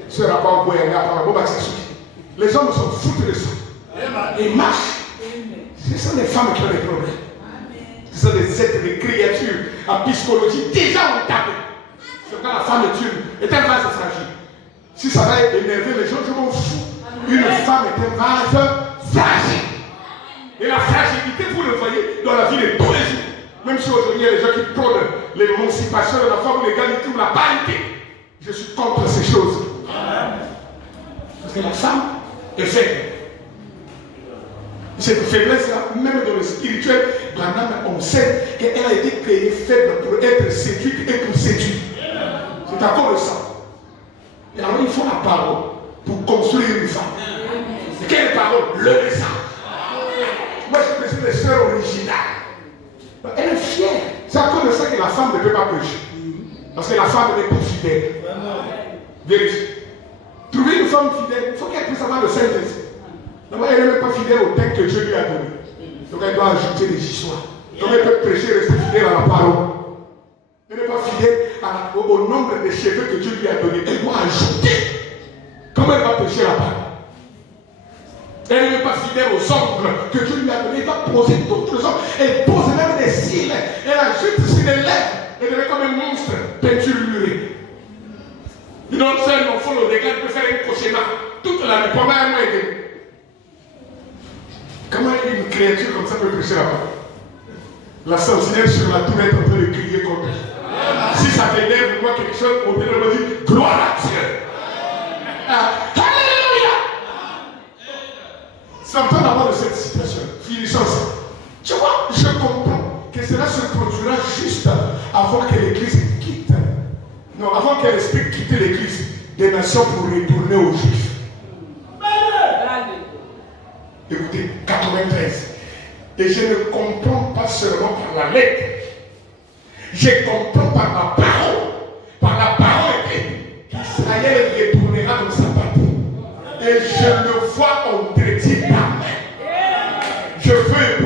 Ce rapport, les hommes sont foutus de ça. Ils marchent. Ce sont les femmes qui ont des problèmes. Ce sont des êtres, des créatures en psychologie déjà entamées. C'est quand la femme est une, est un vase fragile. Si ça va énerver les gens, je m'en fous. Une femme est un vase fragile. Et la fragilité, vous le voyez dans la vie de tous les jours. Même si aujourd'hui il y a des gens qui prônent l'émancipation de la femme, l'égalité ou la parité. Je suis contre ces choses. Parce que la femme est faible. Cette faiblesse-là, même dans le spirituel, on sait qu'elle a été créée faible pour être séduite et pour séduire. C'est à cause de ça. Et alors il faut la parole pour construire une femme. Et quelle parole? Le message. Moi je précise les sœurs originales. Elle est fière. C'est à cause de ça que la femme ne peut pas prêcher. Parce que la femme n'est pas fidèle. Vérifie. Trouver une femme fidèle, il faut qu'elle puisse avoir le Saint-Esprit. D'abord, elle n'est même pas fidèle au texte que Dieu lui a donné. Donc elle doit ajouter des histoires. Comment elle peut prêcher et rester fidèle à la parole? Elle n'est pas fidèle au nombre de cheveux que Dieu lui a donné. Elle doit ajouter. Comment elle va prêcher la parole? Elle n'est pas fidèle aux ongles que Dieu lui a donné. Elle va poser toutes les ongles. Elle pose même des cils. Elle ajoute sur les lèvres. Elle devient comme un monstre peinturé. Il donne ça un enfant, le regard, il peut faire un cauchemar. Toute la nuit, pendant un mois et demi. Comment une créature comme ça peut prêcher la parole? La sentinelle sur la tour est en train de crier contre elle. Si ça t'énerve, moi quelque chose, on me dit gloire à Dieu. Alléluia. Sortons d'abord de cette situation. Finissons ça. Tu vois, je comprends que cela se produira juste avant que l'Église quitte. Non, avant qu'elle explique quitter l'Église des nations pour retourner aux Juifs. Écoutez, 93. Et je ne comprends pas seulement par la lettre. Je comprends par la parole. Par la parole écrite qu'Israël retournera dans sa patrie. Et je le vois en traité d'âme. Je veux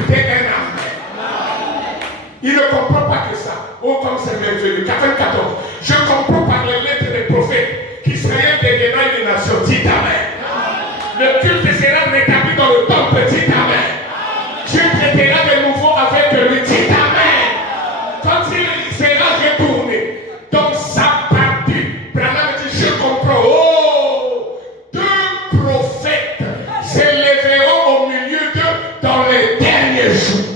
Il ne comprend pas que ça. Oh, comme c'est merveilleux. 94. Je comprends par les lettres des prophètes qu'Israël deviendra une nation. Dites Amen. Le culte sera rétabli dans le temple. Dites Amen. Dieu traitera de nouveau avec lui. Dites Amen. Quand il sera retourné dans sa partie, Branham dit, je comprends. Oh, deux prophètes s'élèveront au milieu d'eux dans les derniers jours.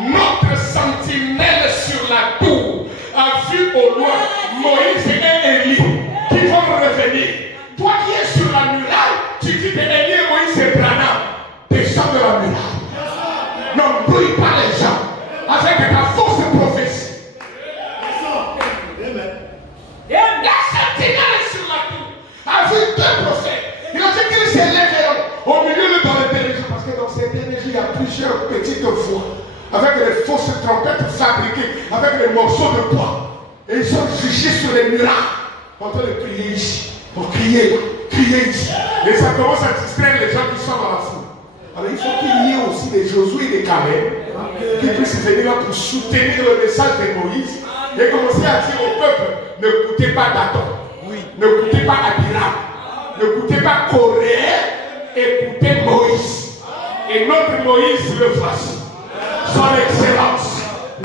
Notre sentinelle sur la tour a vu au loin Moïse et Élie qui vont revenir. Toi qui es sur la muraille, tu dis que Élie et Moïse et Branham descendent de la muraille. N'embrouille pas les gens avec ta fausse prophétie. La sentinelle sur la tour a vu deux prophètes. Il a dit qu'ils s'élèveront au milieu de dans les derniers jours. Parce que dans ces derniers jours, il y a plusieurs petites voix avec les fausses trompettes fabriquées, avec les morceaux de bois. Et ils sont jugés sur les murailles en train de crier ici. Pour crier ici. Et ça commence à distraire les gens qui sont dans la foule. Alors il faut qu'il y ait aussi des Josué et des Caleb qui puissent venir là pour soutenir le message de Moïse et commencer à dire au peuple, n'écoutez pas Dathan, n'écoutez pas Abiram, n'écoutez pas Corée, écoutez Moïse. Et notre Moïse le voici. Son Excellence,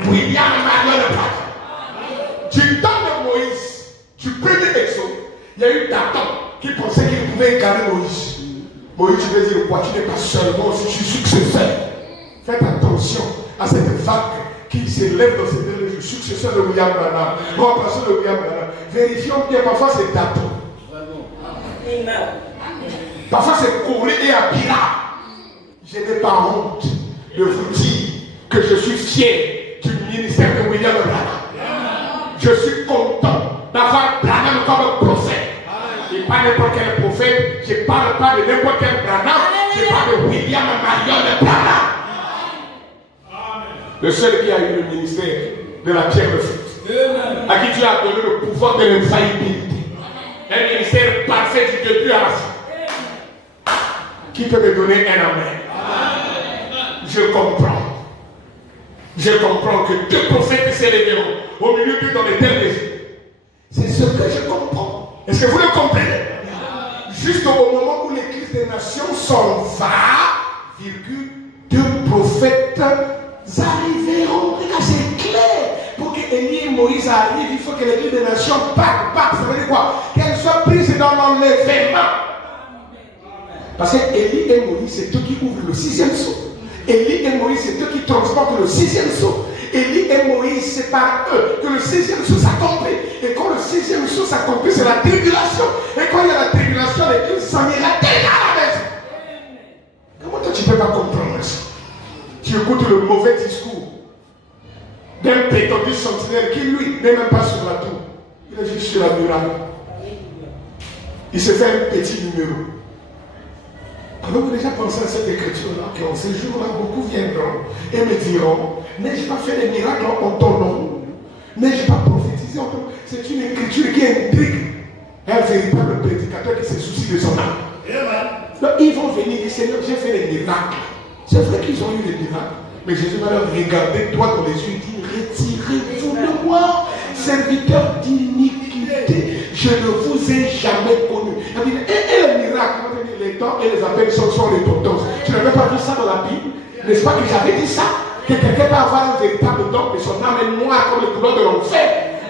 William Marion le Pape. Du temps de Moïse, du premier exode, il y a eu Dathan qui pensait qu'il pouvait incarner Moïse. Moïse, tu veux dire quoi? Tu n'es pas seulement si tu es successeur. Faites attention à cette vague qui s'élève dans cette derniers jours. Successeur de William Branham, remplaçant de William Branham. Vérifions bien, parfois c'est Dathan. Parfois c'est Corée et Abiram. Je n'ai pas honte de vous dire que je suis fier du ministère de William Branham. Je suis content d'avoir Branham comme prophète. Et pas n'importe quel prophète, je ne parle pas de n'importe quel Branham, je parle de William Marion de Branham. Le seul qui a eu le ministère de la pierre de feu, à qui Dieu a donné le pouvoir de l'infaillibilité. Un ministère parfait du début à la fin. Qui peut me donner un amen? Je comprends. Je comprends que deux prophètes s'élèveront au milieu d'eux dans les derniers jours. C'est ce que je comprends. Est-ce que vous le comprenez? Juste au moment où l'Église des nations s'en va, virgule, deux prophètes arriveront. Regarde, c'est clair. Pour que Élie et Moïse arrivent, il faut que l'Église des nations parte. Ça veut dire quoi? Qu'elle soit prise dans l'enlèvement. Parce que Élie et Moïse, c'est eux qui ouvrent le sixième sceau. Élie et Moïse, c'est eux qui transportent le sixième sceau. Élie et Moïse, c'est par eux que le sixième sceau s'accomplit. Et quand le sixième sceau s'accomplit, c'est la tribulation. Et quand il y a la tribulation, l'Église s'en ira déjà à la maison. Comment toi tu ne peux pas comprendre ça? Tu écoutes le mauvais discours d'un prétendu sentinelle qui, lui, n'est même pas sur la tour. Il est juste sur la muraille. Il se fait un petit numéro. Avez-vous déjà pensé à cette écriture-là, qu'en ce jour-là, beaucoup viendront et me diront, n'ai-je pas fait des miracles en ton nom? N'ai-je pas prophétisé en ton nom? C'est une écriture qui intrigue un véritable prédicateur qui se soucie de son âme. Donc ils vont venir dire, Seigneur, j'ai fait des miracles. C'est vrai qu'ils ont eu des miracles. Mais Jésus va leur regarder droit dans les yeux et dire, retirez-vous de moi, serviteur d'iniquité. Je ne vous ai jamais connu. Et les miracles, les dons et les appels sont les potents. Tu n'avais pas vu ça dans la Bible? N'est-ce pas que j'avais dit ça? Que quelqu'un peut avoir un véritable don, mais son âme est noire comme le couleur de l'enfer.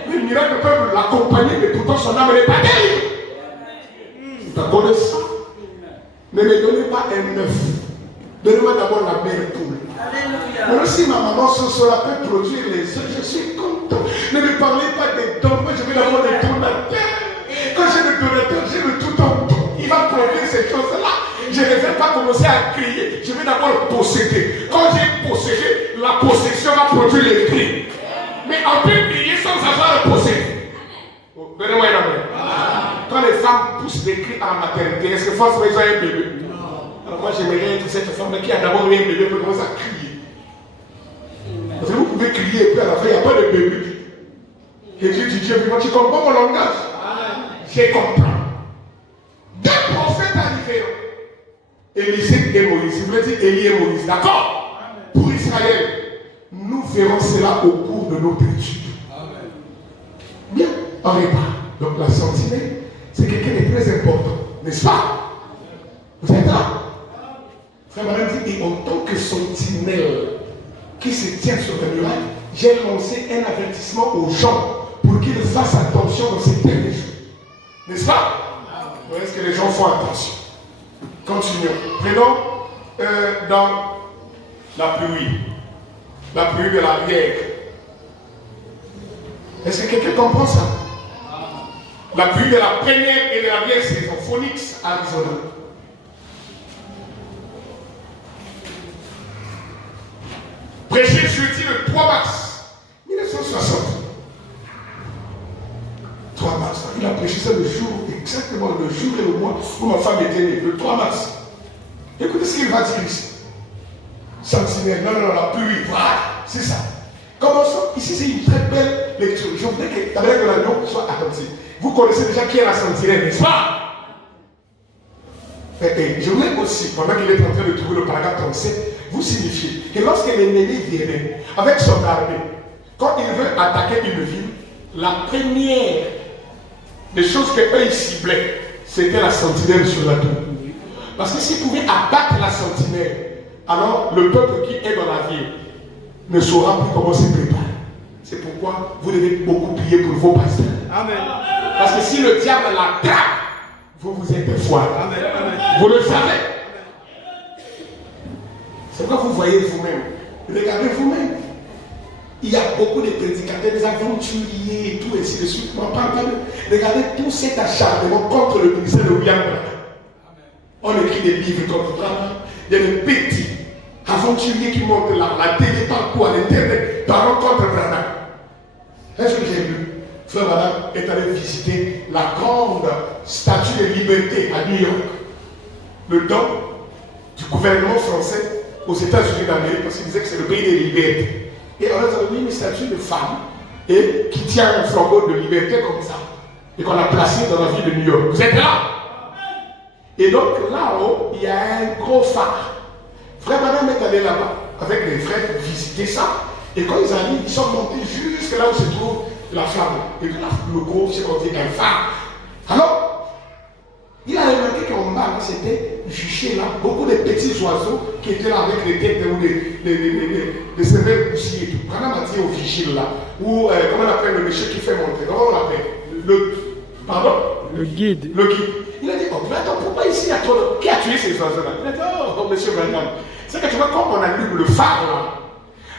Les miracles peuvent l'accompagner, mais pourtant son âme n'est pas belle. Tu connais ça? Ne me donnez pas un œuf. Donnez-moi d'abord la mère poule. Même si ma maman Sosola peut produire les œufs, je suis content. Ne me parlez pas des dons. Moi, je veux d'abord des donateurs. Quand j'ai le donateur, j'ai le tout en tout. Il va produire ces choses-là. Je ne vais pas commencer à crier. Je vais d'abord posséder. Quand j'ai possédé, la possession va produire les cris. Mais on peut crier sans avoir le possédé. Donnez-moi un amen. Quand les femmes poussent des cris à la maternité, est-ce que forcément ils ont un bébé? Alors moi j'aimerais être cette femme qui a d'abord eu un bébé pour commencer à crier. Parce que vous pouvez crier et puis à la fin il n'y a pas de bébé. Et Dieu dit, Dieu, tu comprends mon langage? Je comprends. Deux prophètes arrivèrent. Élisée et Moïse. Je voulais dire Élie et Moïse. D'accord? Pour Israël, nous verrons cela au cours de notre étude. Amen. Bien, on répare. Donc la sentinelle, c'est quelqu'un de très important, n'est-ce pas? Vous êtes là? Frère Madame dit, et en tant que sentinelle qui se tient sur la muraille, j'ai lancé un avertissement aux gens pour qu'ils fassent attention dans ces derniers jours. N'est-ce pas? Est-ce que les gens font attention? Continuons. Prenons dans la pluie de l'arrière. Est-ce que quelqu'un comprend ça? La pluie de la première et de l'arrière saison. Phoenix, Arizona. Prêché jeudi le 3 mars 1960. 3 mars. Il a prêché ça le jour, exactement le jour et le mois où ma femme était née, le 3 mars. Écoutez ce qu'il va dire ici. Sentinelle, non, la pluie, voilà, c'est ça. Commençons, ici c'est une très belle lecture. Je voudrais que l'agneau soit attentif. Vous connaissez déjà qui est la sentinelle, n'est-ce pas? Et je voulais aussi, pendant qu'il est en train de trouver le paragraphe 37, vous signifier que lorsque l'ennemi viendrait avec son armée, quand il veut attaquer une ville, la première des choses qu'eux ils ciblaient, c'était la sentinelle sur la tour. Parce que s'ils pouvaient abattre la sentinelle, alors le peuple qui est dans la ville ne saura plus comment se préparer. C'est pourquoi vous devez beaucoup prier pour vos pasteurs. Amen. Parce que si le diable l'attrape, vous êtes foiré. Vous le savez. C'est pourquoi vous voyez vous-même. Regardez vous-même. Il y a beaucoup de prédicateurs, des aventuriers et tout, ainsi de suite. Regardez tout cet acharnement contre le ministère de William Branham. On écrit des livres contre Branham. Il y a des petits aventuriers qui montent la télé partout à l'internet, parlant contre Branham. Est-ce que j'ai lu? Frère Branham est allé visiter la grande statue de liberté à New York. Le don du gouvernement français aux États-Unis d'Amérique, parce qu'il disait que c'est le pays des libertés. Et on a mis une statue de femme et qui tient un flambeau de liberté comme ça. Et qu'on a placé dans la ville de New York. Vous êtes là? Et donc là-haut, il y a un gros phare. Frère Branham est allé là-bas avec les frères visiter ça. Et quand ils arrivent, ils sont montés jusque là où se trouve la flamme. Et puis le gros, c'est qu'on dit un phare. Alors, il a remarqué qu'en bas, c'était juché là, beaucoup de petits oiseaux qui étaient là avec les têtes ou les cervelles poussées et tout. Branham a dit au vigile là, ou comment on appelle le monsieur qui fait monter, comment on l'appelle? Pardon? Le guide. Le guide. Il a dit, oh, mais attends, pourquoi ici il y a trop de... Qui a tué ces oiseaux-là? Il a dit, oh, monsieur Branham. C'est que tu vois, quand on allume le phare là,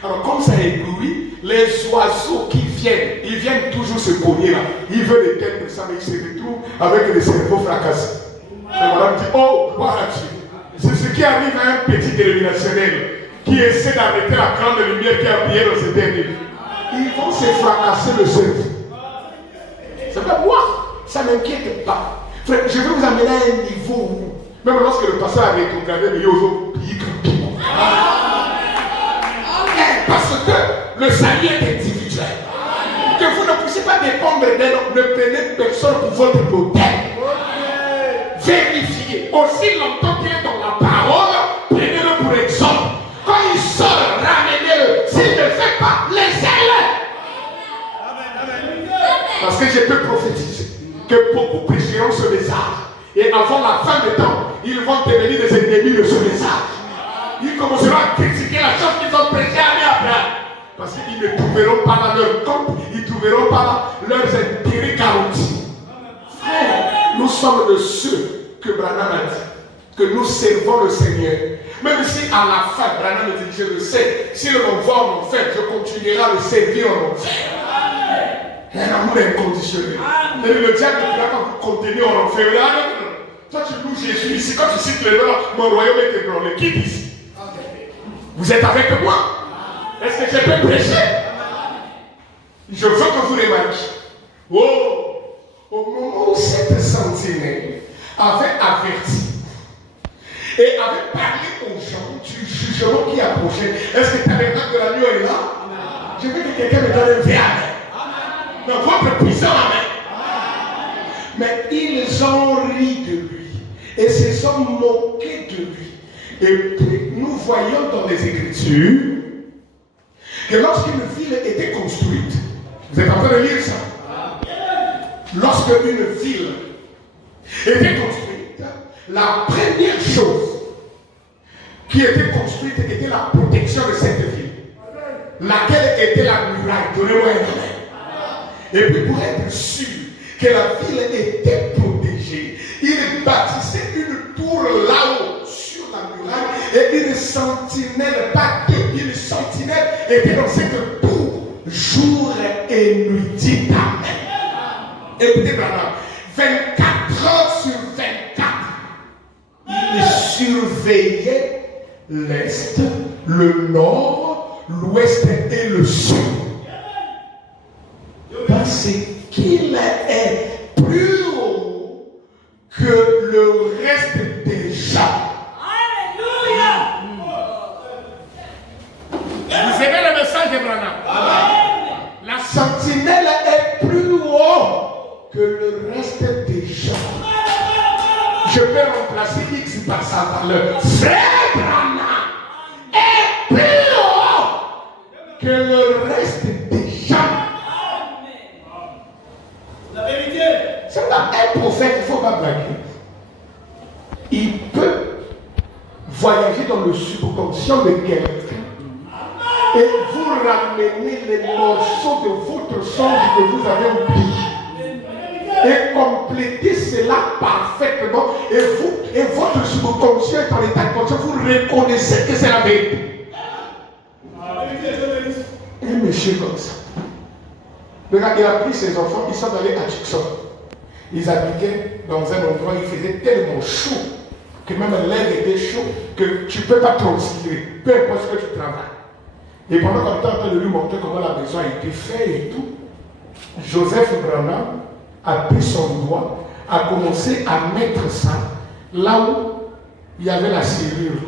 alors comme ça éblouit, les oiseaux qui viennent, ils viennent toujours se cogner là. Ils veulent les têtes de ça, mais ils se retrouvent avec les cerveaux fracassés. Et madame dit, oh, voilà Dieu. C'est ce qui arrive à un petit dénominationnel qui essaie d'arrêter la grande lumière qui a brillé dans ces derniers. Ils vont se fracasser le cerveau. C'est pas moi, ça ne m'inquiète pas. Frère, je vais vous amener à un niveau où, même lorsque le pasteur a rétrogradé le yozo, parce que le salut est individuel. Que vous ne puissiez pas dépendre d'un homme, ne prenez personne pour votre modèle. Vérifiez. Aussi longtemps qu'il est dans la parole, prenez-le pour exemple. Quand il sort, ramenez-le. S'il ne fait pas, laissez-le. Parce que je peux prophétiser que beaucoup prêcheront ce message. Et avant la fin des temps, ils vont devenir des ennemis de ce message. Ils commenceront à critiquer la chose qu'ils ont prêchée année après. Parce qu'ils ne trouveront pas là leur compte, ils ne trouveront pas là leurs intérêts garantis. Frère, nous sommes de ceux que Branham a dit, que nous servons le Seigneur. Même si à la fin, Branham dit, je le sais, si le m'envoie en enfer, je continuerai à le servir en enfer. Un amour inconditionnel. Et le diable ne pourra pas vous contenir en enfer. Toi, tu loues Jésus ici. Quand tu cites le nom, mon royaume est ébranlé. Qui dit ici? Vous êtes avec moi? Est-ce que je peux prêcher? Je veux que vous remarquiez. Oh, au moment où cette sentinelle avait averti et avait parlé aux gens du jugement qui approchait, est-ce que ta tabernacle de l'agneau est là? Je veux que quelqu'un me donne un vrai amen. Dans votre puissant amen. Mais ils ont ri de lui et se sont moqués de lui. Et puis nous voyons dans les Écritures que lorsqu'une ville était construite, vous êtes en train de lire ça? Lorsque une ville était construite, la première chose qui était construite était la protection de cette ville. Laquelle était la muraille? Donnez-moi un amen. Et puis pour être sûr que la ville était protégée, il bâtissait une tour là-haut sur la muraille et une sentinelle, pas deux, une sentinelle était dans cette tour jour et nuit. Amen. Écoutez Branham, 24 heures sur 24, il surveillait l'Est, le Nord, l'Ouest et le Sud. Parce qu'il est plus haut que le reste des gens. Alléluia! Vous aimez le message de Branham? La sentinelle est plus haut que le reste des gens. Je peux remplacer X par sa valeur. Frère Branham est plus haut que le reste des gens. La vérité. C'est pas un prophète, il ne faut pas blaguer. Il peut voyager dans le subconscient de quelqu'un et vous ramener les morceaux de votre songe que vous avez oubliés. Et compléter cela parfaitement. Et votre subconscient est en état conscient. Vous reconnaissez que c'est la vérité. Un monsieur comme ça. Regarde, il a pris ses enfants, ils sont allés à Tucson. Ils habitaient dans un endroit où il faisait tellement chaud que même l'air était chaud que tu ne peux pas transpirer, peu importe ce que tu travailles. Et pendant qu'on était en train de lui montrer comment la maison a été faite et tout, Joseph Branham a pris son doigt, a commencé à mettre ça là où il y avait la serrure.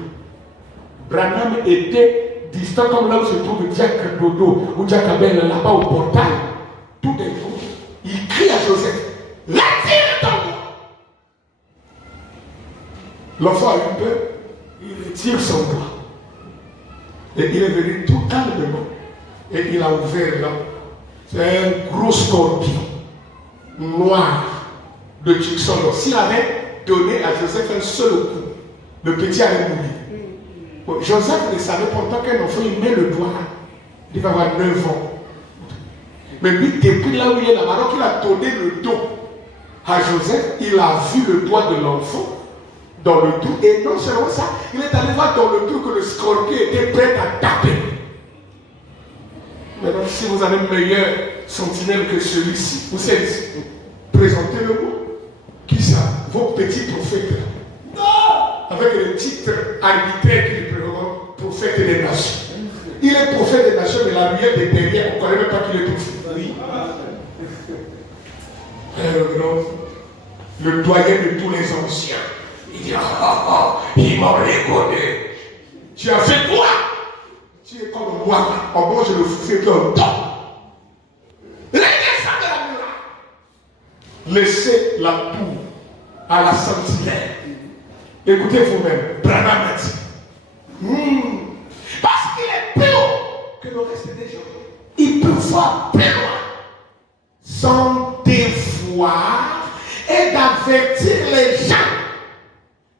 Branham était distant comme là où se trouve Jack Dodo ou Jack Abel là-bas au portail. Tout d'un coup, il crie à Joseph, retire ton doigt. L'enfant a eu peur, il retire son doigt. Et il est venu tout calmement. Et il a ouvert là. C'est un gros scorpion noir de Tucson. S'il avait donné à Joseph un seul coup, le petit allait mourir. Bon, Joseph ne savait pourtant qu'un enfant, il met le doigt. Il va avoir 9 ans. Mais lui, depuis là où il est là-bas, alors qu'il a donné le dos à Joseph, il a vu le doigt de l'enfant dans le dos. Et non seulement ça, il est allé voir dans le dos que le scorpion était prêt à taper. Maintenant, si vous avez une meilleure sentinelle que celui-ci, vous savez, présentez-le-moi. Qui ça? Vos petits prophètes. Avec le titre arbitraire qu'il prend, prophète des nations. Il est prophète des nations, mais la lumière des derrière, on ne connaît même pas qu'il est prophète. Oui. Le doyen de tous les anciens. Il dit, il m'a reconnu. Tu as fait quoi? Tu es comme moi. En bon, je le fais comme toi. Redescends de la muraille. Laissez la tour à la sentinelle. Écoutez vous-même. Branham a dit. Parce qu'il est plus haut que le reste des gens. Il peut voir plus loin. Sans dévoir et d'avertir les gens.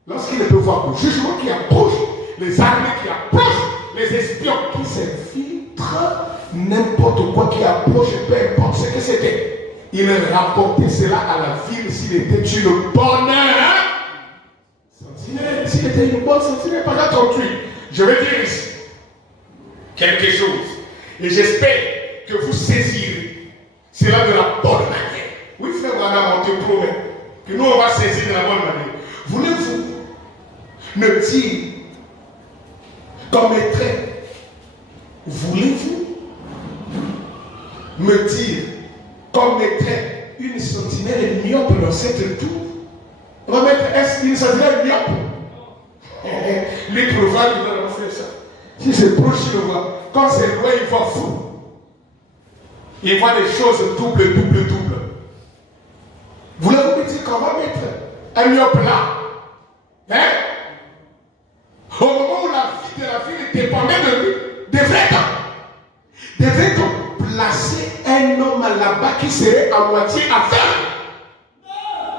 Lorsqu'il peut voir le jugement qui approche, les armées qui approchent, les espions qui s'infiltrent, n'importe quoi qui approche, peu importe ce que c'était. Il rapportait cela à la ville s'il était une bonne sentinelle. S'il était une bonne sentinelle, pas attendue. Je vais dire ici quelque chose. Et j'espère que vous saisirez cela de la bonne manière. Oui, frère Branham, on te promet que nous, on va saisir de la bonne manière. Voulez-vous me dire comme maître, voulez-vous me dire comme maître une sentinelle myope dans cette tour? On va mettre est-ce une sentinelle myope? Les prophètes, ils vont faire ça. Si c'est proche, il le voit. Quand c'est loin, il voit fou. Il voit des choses double. Voulez-vous me dire qu'on va mettre un myope là? Hein? Au moment où la vie de la ville dépendait de lui, des vrais temps. un homme là-bas qui serait à moitié aveugle?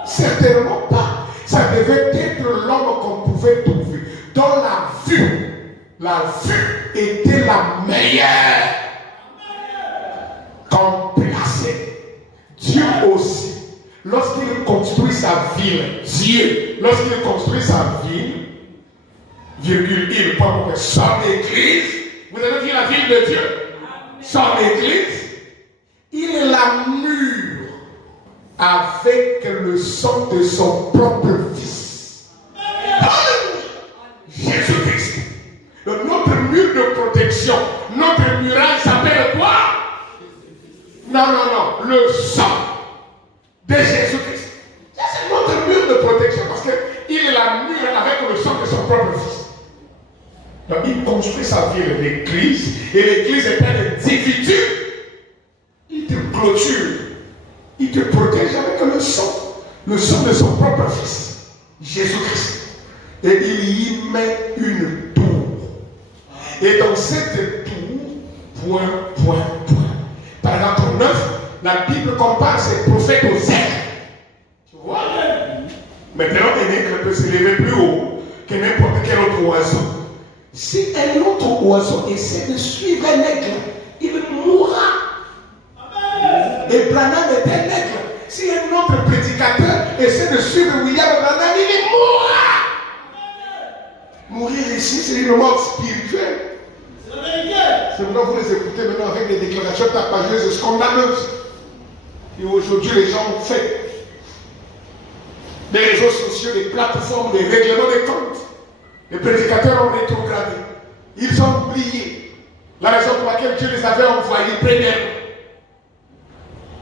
Certainement pas. Ça devait être l'homme qu'on pouvait trouver, dont la vue était la meilleure. Qu'on plaçait. Dieu aussi, lorsqu'il construit sa ville, lorsqu'il construit sa ville, virgule, il prend son église. Vous avez vu la ville de Dieu? Son église, il la mure avec le sang de son propre fils. Jésus-Christ. Notre mur de protection, notre muraille s'appelle quoi? Non, le sang de Jésus-Christ. C'est notre mur de protection parce qu'il la mure avec le sang de son propre fils. Donc il construit sa ville, l'église, et l'église est un individu. Il te clôture, il te protège avec le sang de son propre fils, Jésus-Christ. Et il y met une tour. Et dans cette tour, point. Paragraphe 9, la Bible compare ces prophètes aux aigles. Tu vois? Maintenant, un aigle peut s'élever plus haut que n'importe quel autre oiseau. Si un autre oiseau essaie de suivre un aigle, il mourra. Et Branham est un aigle. Si un autre prédicateur essaie de suivre William Branham, il mourra. Mourir ici, c'est une mort spirituelle. C'est la vérité. C'est pourquoi vous les écoutez maintenant avec des déclarations tapageuses et scandaleuses. Et aujourd'hui, les gens ont fait des réseaux sociaux, des plateformes, des règlements de comptes. Les prédicateurs ont rétrogradé. Ils ont oublié la raison pour laquelle Dieu les avait envoyés premièrement.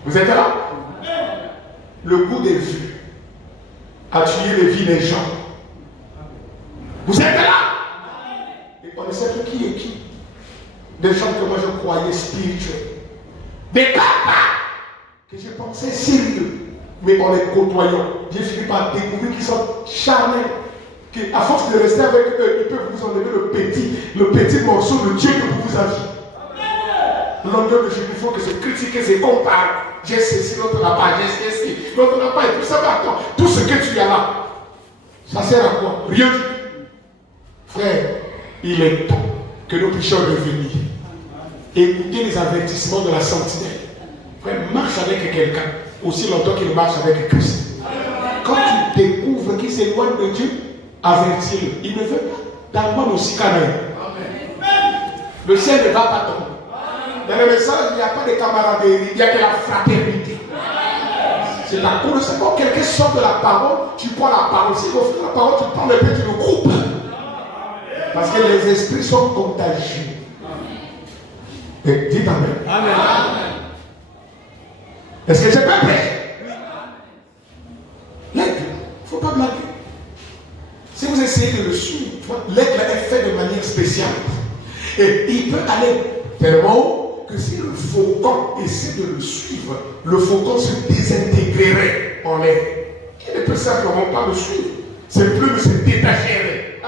Vous êtes là? Le goût des vues a tué les vies des gens. Vous êtes là? Et on ne sait plus qui est qui. Des gens que moi je croyais spirituels. Des papas que je pensais sérieux. Mais en les côtoyant, j'ai fini par découvrir qu'ils sont charnels. À force de rester avec eux, ils peuvent vous enlever le petit morceau de Dieu que vous avez. Longueur de journée, il faut que se critiquer, se comparer. J'ai ceci, l'autre n'a pas, j'ai ceci, l'autre n'a pas, et tout ça, attends. Tout ce que tu as là, ça sert à quoi? Rien. Frère, il est temps que nous puissions revenir. Écouter les avertissements de la sentinelle. Frère, marche avec quelqu'un aussi longtemps qu'il marche avec Christ. Quand tu découvres qu'il s'éloigne de Dieu, avertis-le. Il ne veut pas. Dans moi aussi, Canaï. Le ciel ne va pas tomber. Dans le message, il n'y a pas de camaraderie, il n'y a que la fraternité. C'est la cour. C'est quand quelqu'un sort de la parole, tu prends la parole. Si tu offres la parole, tu prends le petit groupe. Parce que les esprits sont contagieux. Et dites Amen. Amen. Est-ce que j'ai pas prêt? L'aigle, il ne faut pas blaguer. Si vous essayez de le suivre, l'aigle est fait de manière spéciale. Et il peut aller tellement haut que si le faucon essaie de le suivre, le faucon se désintégrerait en l'air. Il ne peut simplement pas le suivre. Ses plumes se détacheraient.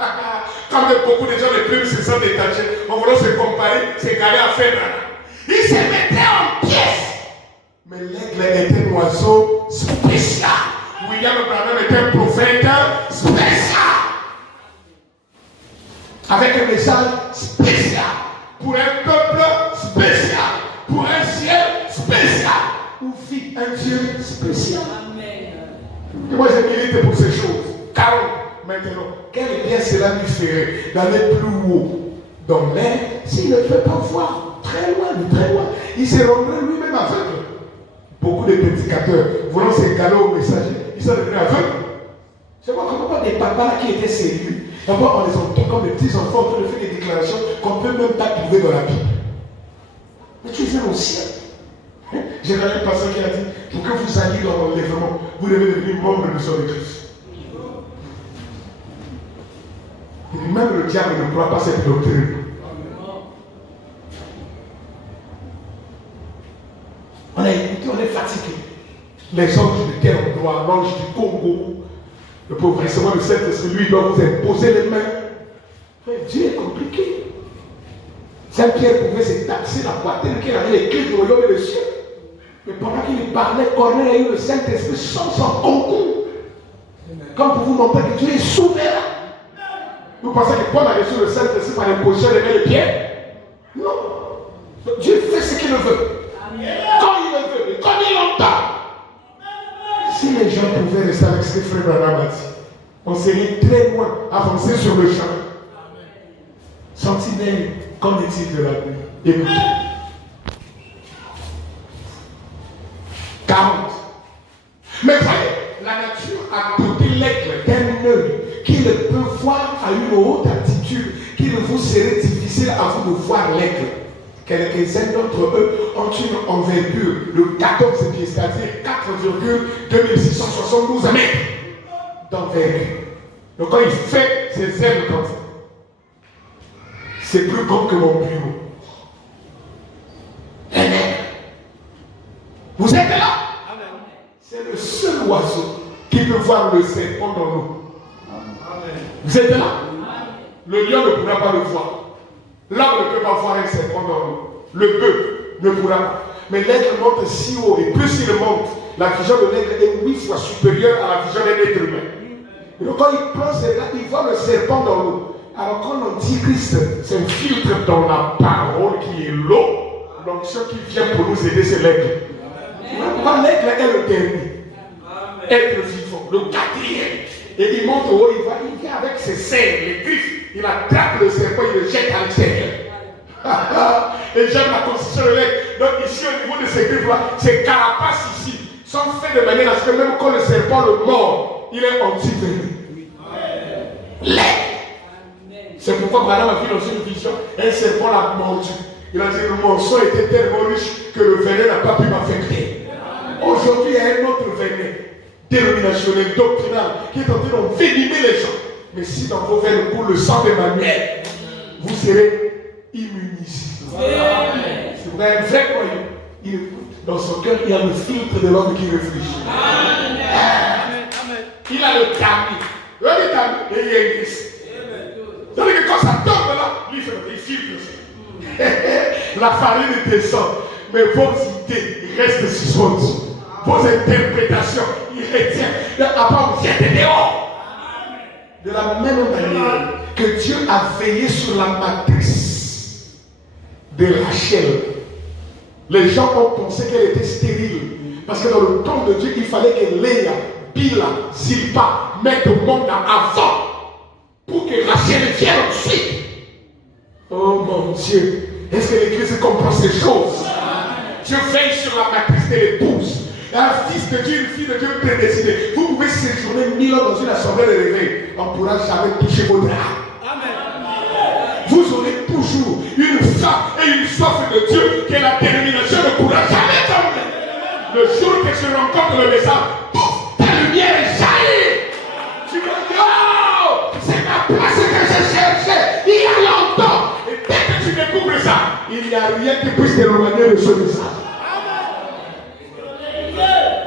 Comme beaucoup de gens, les plumes se sont détachées, en voulant se comparer, s'égaler à faire. Il se mettait en pièces. Mais l'aigle est un oiseau spécial. William Branham est un prophète spécial. Avec un message spécial. Pour un peuple spécial. Pour un ciel spécial. Où vit un Dieu spécial. Amen. Et moi je milite pour ces choses. Car maintenant, quel bien cela lui ferait d'aller plus haut dans l'air s'il ne peut pas voir très loin. Il se rendrait lui-même aveugle. Beaucoup de prédicateurs voulant s'égaler au messager, ils sont devenus aveugles. Je vois comment des papas qui étaient sérieux. D'abord, on les entend comme des petits enfants en train de faire des déclarations qu'on ne peut même pas trouver dans la Bible. Mais tu es au ciel. J'ai regardé un pasteur qui a dit, pour que vous alliez dans l'enlèvement, vous devez devenir membre de son église. Et même le diable ne croit pas cette doctrine. On a écouté, on est fatigué. Les anges de tel endroit, l'ange du Congo, le pauvrissement de Saint-Esprit, lui, il doit vous imposer les mains. Dieu est compliqué. Saint-Pierre pouvait se taxer la poitrine qu'il avait les clés du royaume des cieux. Mais pendant qu'il parlait, Corneille a eu le Saint-Esprit sans son concours. Comme pour vous montrer que Dieu est souverain. Vous pensez que Paul a reçu le Saint-Esprit par l'imposition des mains et des pieds? Non. Dieu fait ce qu'il veut. Quand il le veut et comme il l'entend. Si les gens pouvaient rester avec ce que Frère Branham a dit, on serait très loin, avancé sur le champ. Sentinelle, qu'en est-il de la nuit? Écoutez. 40. Mais voyez, la nature a doté l'aigle d'un œil qui ne peut voir à une haute altitude, qu'il vous serait difficile à vous de voir l'aigle. Quelques-uns d'entre eux ont une envergure de 14 pieds, c'est-à-dire 4,2672 mètres d'envergure. Donc quand il fait ses ailes comme ça, c'est plus grand que mon bureau. Un aigle. Vous êtes là? C'est le seul oiseau qui peut voir le serpent dans l'eau. Vous êtes là? Le lion ne pourra pas le voir. L'homme ne peut pas voir un serpent dans l'eau. Le bœuf ne pourra pas. Mais l'aigle monte si haut, et plus il monte, la vision de l'aigle est 8 fois supérieure à la vision d'un être humain. Et donc quand il prend ses là, il voit le serpent dans l'eau. Alors quand l'Antichrist, c'est un filtre dans la parole qui est l'eau, donc ce qui vient pour nous aider, c'est l'aigle. Pourquoi l'aigle est le dernier? Être vivant, le quatrième. Et il monte au haut, il vient avec ses serres, les griffes. Il attrape le serpent, il le jette à l'extérieur. Et j'aime la constitution de l'aigle. Donc ici, au niveau de ces griffes-là, ces carapaces ici sont faits de manière à ce que même quand le serpent le mord, il est anti-venin. L'aigle. C'est pourquoi Madame a vu dans une vision, un serpent l'a mordu. Il a dit que le morceau était tellement riche que le venin n'a pas pu m'affecter. Aujourd'hui, il y a un autre venin dénominationnel, doctrinal, qui est en train d'envenimer les gens. Mais si dans vos veines coule le sang d'Emmanuel, vous serez immunisés. C'est vrai, un vrai croyant. Il écoute. Dans son cœur, il y a le filtre de l'homme qui réfléchit. Il a le tamis. Le tamis, et il y a une grisse. C'est-à-dire que quand ça tombe là, lui, il filtre ça. La farine descend. Mais vos idées, ils restent suspendus. Vos interprétations, ils retiennent. À part, vous êtes dehors. De la même manière que Dieu a veillé sur la matrice de Rachel, les gens ont pensé qu'elle était stérile. Parce que dans le temps de Dieu, il fallait que Léa, Bila, Zilpa mettent au monde avant pour que Rachel vienne ensuite. Oh mon Dieu, est-ce que l'Église comprend ces choses? Dieu veille sur la matrice de l'épouse. Un fils de Dieu, une fille de Dieu prédestinée. Vous pouvez séjourner 1000 ans dans une assemblée de réveil. On ne pourra jamais toucher vos draps. Vous aurez toujours une faim et une soif de Dieu que la détermination ne pourra jamais tomber. Le jour que je rencontre le message, pouf, ta lumière jaillit. Tu me dis, oh, c'est ma place que je cherchais il y a longtemps. Et dès que tu découvres ça, il n'y a rien qui puisse t'éloigner de ce message.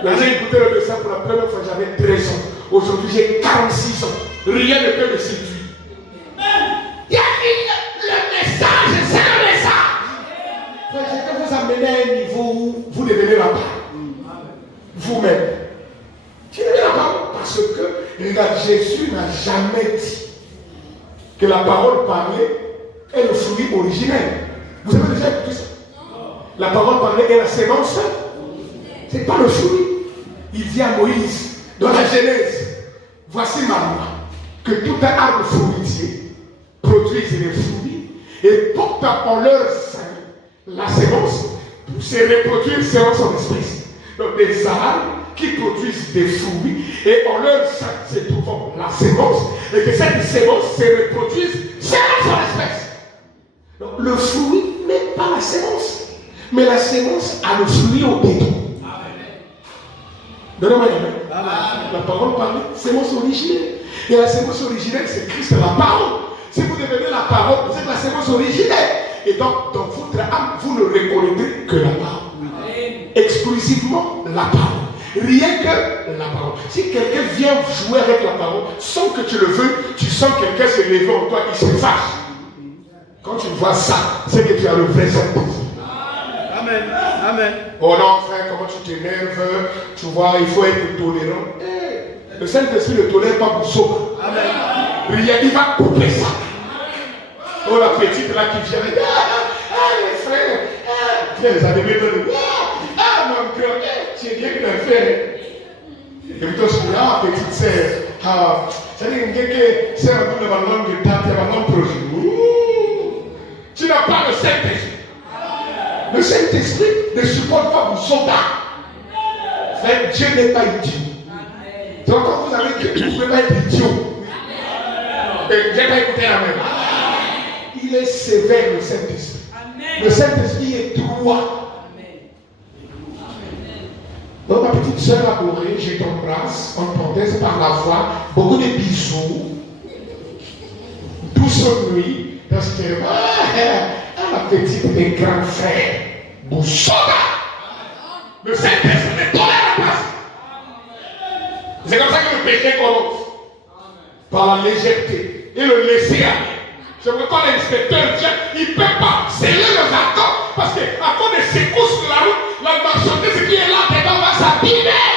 J'ai écouté le message pour la première fois, j'avais 13 ans. Aujourd'hui, j'ai 46 ans. Rien ne peut me séduire. Il y a le message, c'est le message. Je vais vous amener à un niveau où vous devenez la part. Vous-même. Tu devenez la part parce que regarde, Jésus n'a jamais dit que la parole parlée est le fruit originel. Vous avez déjà écouté ça? La parole parlée est la sémence. Ce n'est pas le fruit. Il dit à Moïse, dans la Genèse, voici ma loi, que tout un arbre fruitier produise des fruits et porte en leur sein la sémence pour se reproduire selon son espèce. Donc des arbres qui produisent des fruits et en leur sein se trouve la sémence et que cette sémence se reproduise selon son espèce. Donc le fruit n'est pas la sémence, mais la sémence a le fruit au dedans. Donnez-moi une main. La parole parlée, sémence originelle. Et la sémence originelle, c'est Christ, la parole. Si vous devenez la parole, vous êtes la sémence originelle. Et donc, dans votre âme, vous ne reconnaîtrez que la parole. Exclusivement la parole. Rien que la parole. Si quelqu'un vient jouer avec la parole, sans que tu le veux, tu sens quelqu'un se lever en toi, il se fâche. Quand tu vois ça, c'est que tu as le vrai Saint-Esprit. Amen. Amen. Oh non, frère, comment tu t'énerves? Tu vois, il faut être tolérant. Le Saint-Esprit ne tolère pas pour sauver. Amen. Il va couper ça. Oh, la petite là qui vient. Les frères. Viens, les animés de nous. Mon cœur. Tu es bien que tu as fait. Et puis, tu dis, petite sœur. C'est-à-dire que c'est un peu de ballon de table, de ballon proche. Tu n'as pas le Saint-Esprit. Le Saint-Esprit ne supporte pas vos soldats. Frère, Dieu n'est pas idiot. Donc quand vous avez dit que vous ne pouvez pas être idiot. Je n'ai pas écouté la même. Il est sévère, le Saint-Esprit. Le Saint-Esprit est droit. Donc ma petite soeur adorée, je t'embrasse en parenthèse par la voix, beaucoup de bisous, douce nuit, parce que la petite et grand frère, Boussoda, le Saint-Esprit ne tolère pas. C'est comme ça que le péché commence, par la légèreté et le laisser aller. Je veux quand l'inspecteur vient, il ne peut pas sceller les accords parce qu'à cause des secousses de la route, la marchandise qui est là dedans va s'abîmer.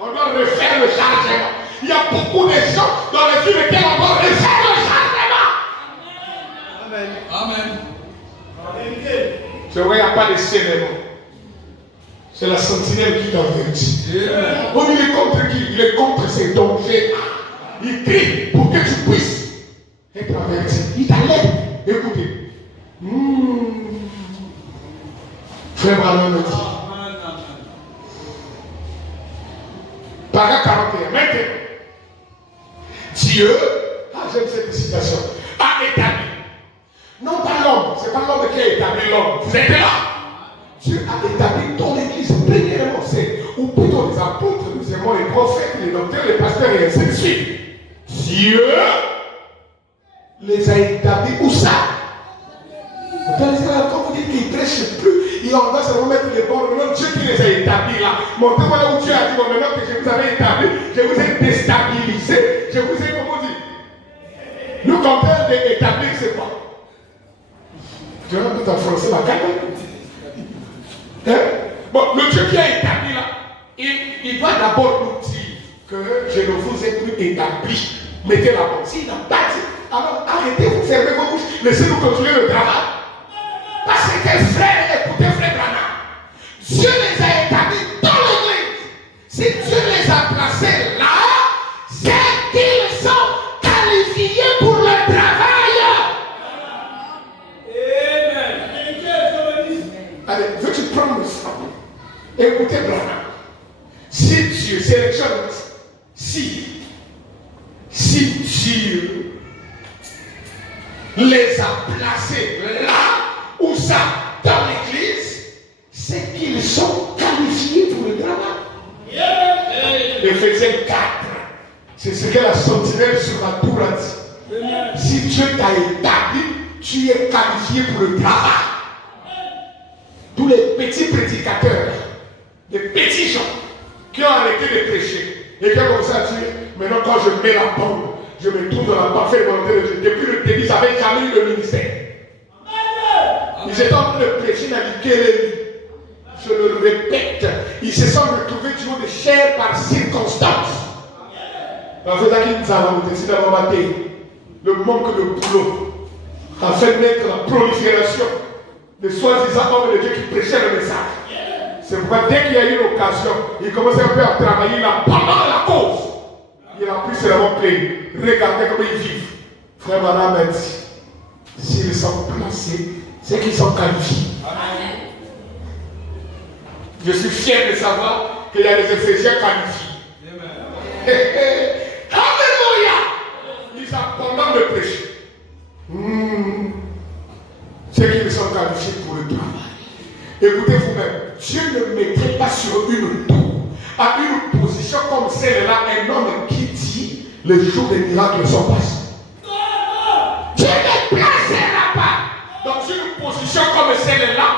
On doit refaire le chargement. Il y a beaucoup de gens dans les villes lesquelles on doit refaire le chargement. Amen. Amen. C'est vrai, il n'y a pas de scénario. C'est la sentinelle qui t'avertit. On il est contre qui? Il est contre ces dangers. Il crie pour que tu puisses être averti. Il t'alerte. Écoutez. Frère Branham me dit. Paragraphe 41. Maintenant, Dieu, j'aime cette citation, a établi. Non pas l'homme, c'est pas l'homme qui a établi l'homme. Vous êtes là. Dieu a établi ton église. Premièrement, c'est, ou plutôt les apôtres, nous aimons les prophètes, les docteurs, les pasteurs et ainsi de suite. Dieu les a établis où ça? Quand vous dites qu'ils ne prêchent plus, et on va se remettre les bords, maintenant Dieu qui les a établis là. Montrez-moi là où Dieu a dit, bon, maintenant que je vous avais établi, je vous ai déstabilisé, je vous ai, comment dire? Le contraire d'établir, c'est quoi? Je vais tout en français la carte. Bon, le Dieu qui a établi là, il doit d'abord nous dire que je ne vous ai plus établi. Mettez la porte. S'il n'a pas dit, alors arrêtez, vous fermez vos bouches, laissez-nous continuer le travail. Parce que frère, écoutez frère Branham, Dieu les a établis dans l'église. Si Dieu les a placés là, c'est qu'ils sont qualifiés pour le travail. Allez, veux-tu prendre le sang? Écoutez Branham. Si Dieu sélectionne, si Dieu les a placés là, où ça, dans l'église, c'est qu'ils sont qualifiés pour le travail. Éphésiens 4, c'est ce que la sentinelle sur la tour a dit. Si Dieu t'a établi, tu es qualifié pour le travail. Tous les petits prédicateurs, les petits gens qui ont arrêté de prêcher et qui ont commencé à dire, maintenant quand je mets la bombe, je me trouve dans la parfaite volonté de Dieu. Depuis le début, ils n'avaient jamais eu de ministère. Ils étaient en train de prêcher dans l'Ikélélie. Je le répète, ils se sont retrouvés du haut de chair par circonstance. En faisant qu'ils nous avons décidé d'avoir battu le manque de boulot, afin de mettre la prolifération de soi-disant hommes de Dieu qui prêchaient le message. C'est pourquoi dès qu'il y a eu l'occasion, il commençait un peu à travailler là pendant la cause. Il a pu seulement payer. Regardez comment ils vivent. Frère Madame a dit, s'ils sont placés, c'est qu'ils sont qualifiés. Amen. Je suis fier de savoir qu'il y a des Éphésiens qualifiés. Alléluia! Ils abandonnent le péché. C'est qu'ils sont qualifiés pour le travail. Écoutez vous-même, Dieu ne mettrait pas sur une tour, à une position comme celle-là, un homme qui dit les jours des miracles sont passés. Dieu ne placera pas dans une position comme celle-là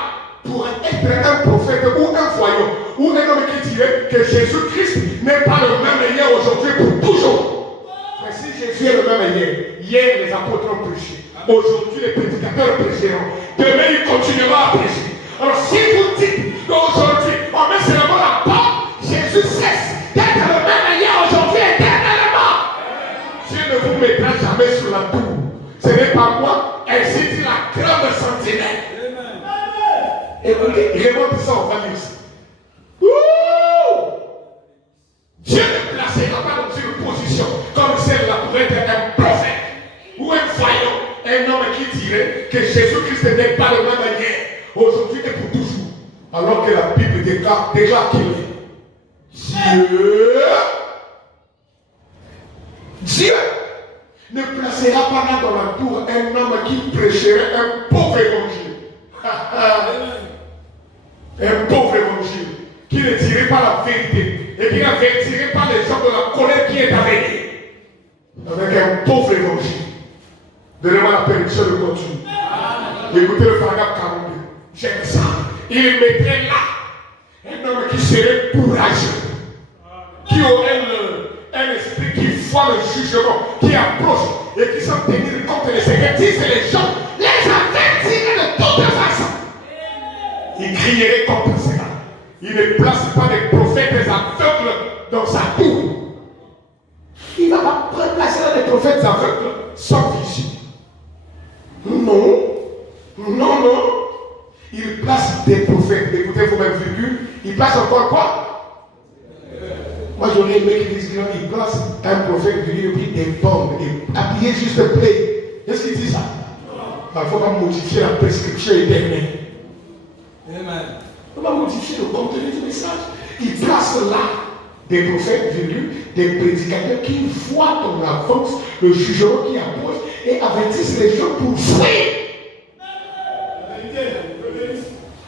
pour être un prophète ou un voyant ou un homme qui dirait que Jésus-Christ n'est pas le même hier, aujourd'hui, pour toujours. Mais si Jésus est le même hier les apôtres ont prêché, aujourd'hui les prédicateurs prêcheront, demain ils continueront à prêcher. Alors si vous dites Mais aujourd'hui, on met seulement la porte. Jésus cesse d'être le même hier, aujourd'hui, éternellement. Dieu ne vous mettra jamais sur la tour. Ce n'est pas moi, ainsi dit la grande sentinelle. Écoutez, remonte ça, on va lire ça. Dieu ne placera pas dans une position comme celle-là pour être un prophète ou un voyant, un homme qui dirait que Jésus-Christ n'est pas le même hier, aujourd'hui et pour toujours. Alors que la Bible déclare qu'il est Dieu ne placera pas là dans la tour un homme qui prêcherait un pauvre évangile. Un pauvre évangile qui ne dirait pas la vérité et qui n'avertirait pas les gens de la colère qui est à venir. Avec un pauvre évangile. Donnez-moi la permission de continuer. Écoutez le paragraphe 42. J'aime ça. Il mettrait là un homme qui serait courageux, qui aurait un esprit qui voit le jugement, qui approche et qui s'en tenir compte des sacrifices et les gens les avertirait de toute façon. Il crierait contre cela. Il ne place pas des prophètes aveugles dans sa tour. Il ne va pas placer des prophètes aveugles sans vision. Non. Il place des prophètes. Écoutez vous-même, virgule. Il place encore quoi? Moi j'aurais aimé qu'il dise qu'il place un prophète, virgule, et puis des pommes, et habillé juste play. Est-ce qu'il dit ça? Il ne faut pas modifier la prescription éternelle. Amen. On va modifier le contenu du message. Il place là des prophètes virgule, des prédicateurs qui voient en avance le jugement qui approche et avertissent les gens pour fuir.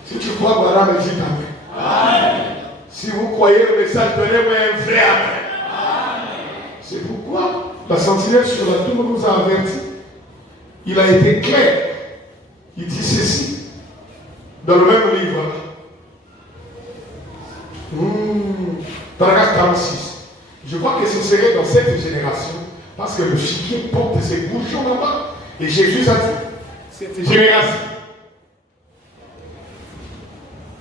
Si tu crois, voilà, mais dis amen. Si vous croyez le message, donnez-moi un vrai amen. C'est pourquoi la sentinelle sur la tour nous a avertis. Il a été clair. Il dit ceci dans le même livre. Paragraphe 46. Je crois que ce serait dans cette génération, parce que le chiquier porte ses bouchons là-bas, et Jésus a dit cette génération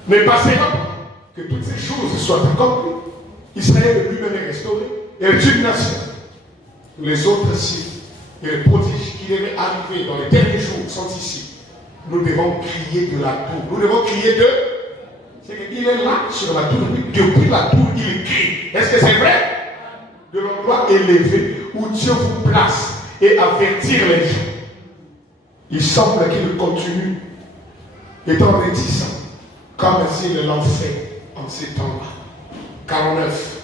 ne passera pas que toutes ces choses soient accomplies. Israël lui-même est restauré, et une nation. Les autres signes et les prodiges qui devaient arriver dans les derniers jours sont ici. Nous devons crier de la tour. Nous devons crier de. C'est qu'il est là sur la tour. Depuis la tour, il crie. Est-ce que c'est vrai? De l'endroit élevé où Dieu vous place et avertir les gens. Il semble qu'il continue étant réticent, comme s'il l'en fait en ces temps-là. 49.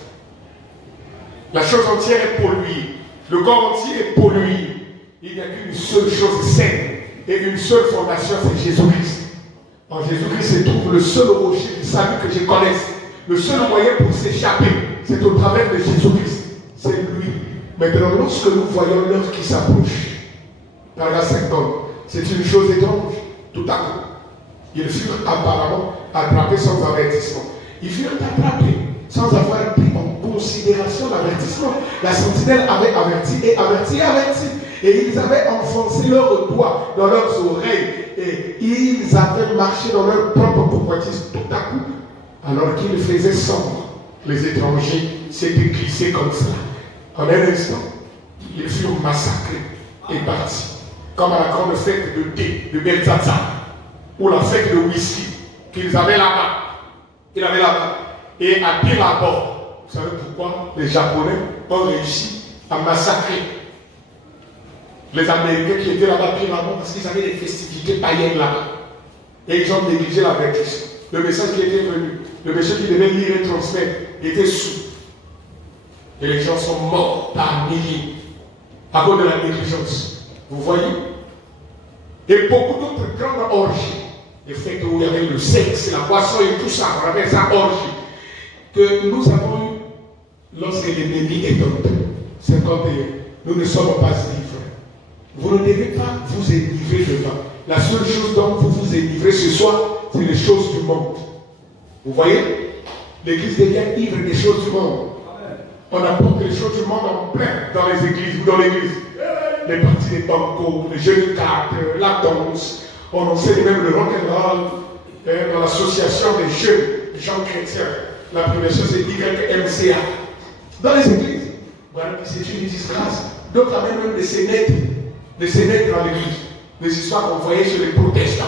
La chose entière est polluée. Le corps entier est pollué. Il n'y a qu'une seule chose saine et une seule fondation, c'est Jésus-Christ. En Jésus-Christ se trouve le seul rocher du salut que je connaisse. Le seul moyen pour s'échapper, c'est au travers de Jésus-Christ. C'est lui. Maintenant, lorsque nous voyons l'heure qui s'approche, paragraphe 50, c'est une chose étrange. Tout à coup, ils furent apparemment attrapés sans avertissement. Ils furent attrapés sans avoir pris en considération l'avertissement. La sentinelle avait averti et averti et averti. Et ils avaient enfoncé leurs doigts dans leurs oreilles. Et ils avaient marché dans leur propre convoitise. Tout à coup, alors qu'ils faisaient sombre, les étrangers s'étaient glissés comme cela. En un instant, ils furent massacrés et partis. Comme à la grande fête de thé de Belshazzar, ou la fête de whisky qu'ils avaient là-bas. Ils avaient là-bas. Et à Pearl Harbor, vous savez pourquoi les Japonais ont réussi à massacrer les Américains qui étaient là-bas, Pearl Harbor, parce qu'ils avaient des festivités païennes là-bas. Et ils ont négligé l'avertissement. Le message qui était venu, le message qui devait lire et transmettre, était sous. Et les gens sont morts par milliers à cause de la négligence. Vous voyez? Et beaucoup d'autres grandes orgies, les fêtes où il y avait le sexe, la boisson et tout ça, on appelle ça orgie, que nous avons eu lorsque l'ennemi est tombé. 51. Nous ne sommes pas livrés. Vous ne devez pas vous enivrer devant. La seule chose dont vous vous enivrez ce soir, c'est les choses du monde. Vous voyez? L'église devient ivre des choses du monde. On apporte les choses du monde en plein dans les églises ou dans l'église. Les parties des bancos, les jeux de cartes, la danse. On enseigne même le rock'n'roll, dans l'association des jeunes gens chrétiens. La première chose, c'est YMCA. Dans les églises, voilà, c'est une disgrâce. D'autres amènent même des scénettes dans l'église. Des histoires qu'on voyait sur les protestants.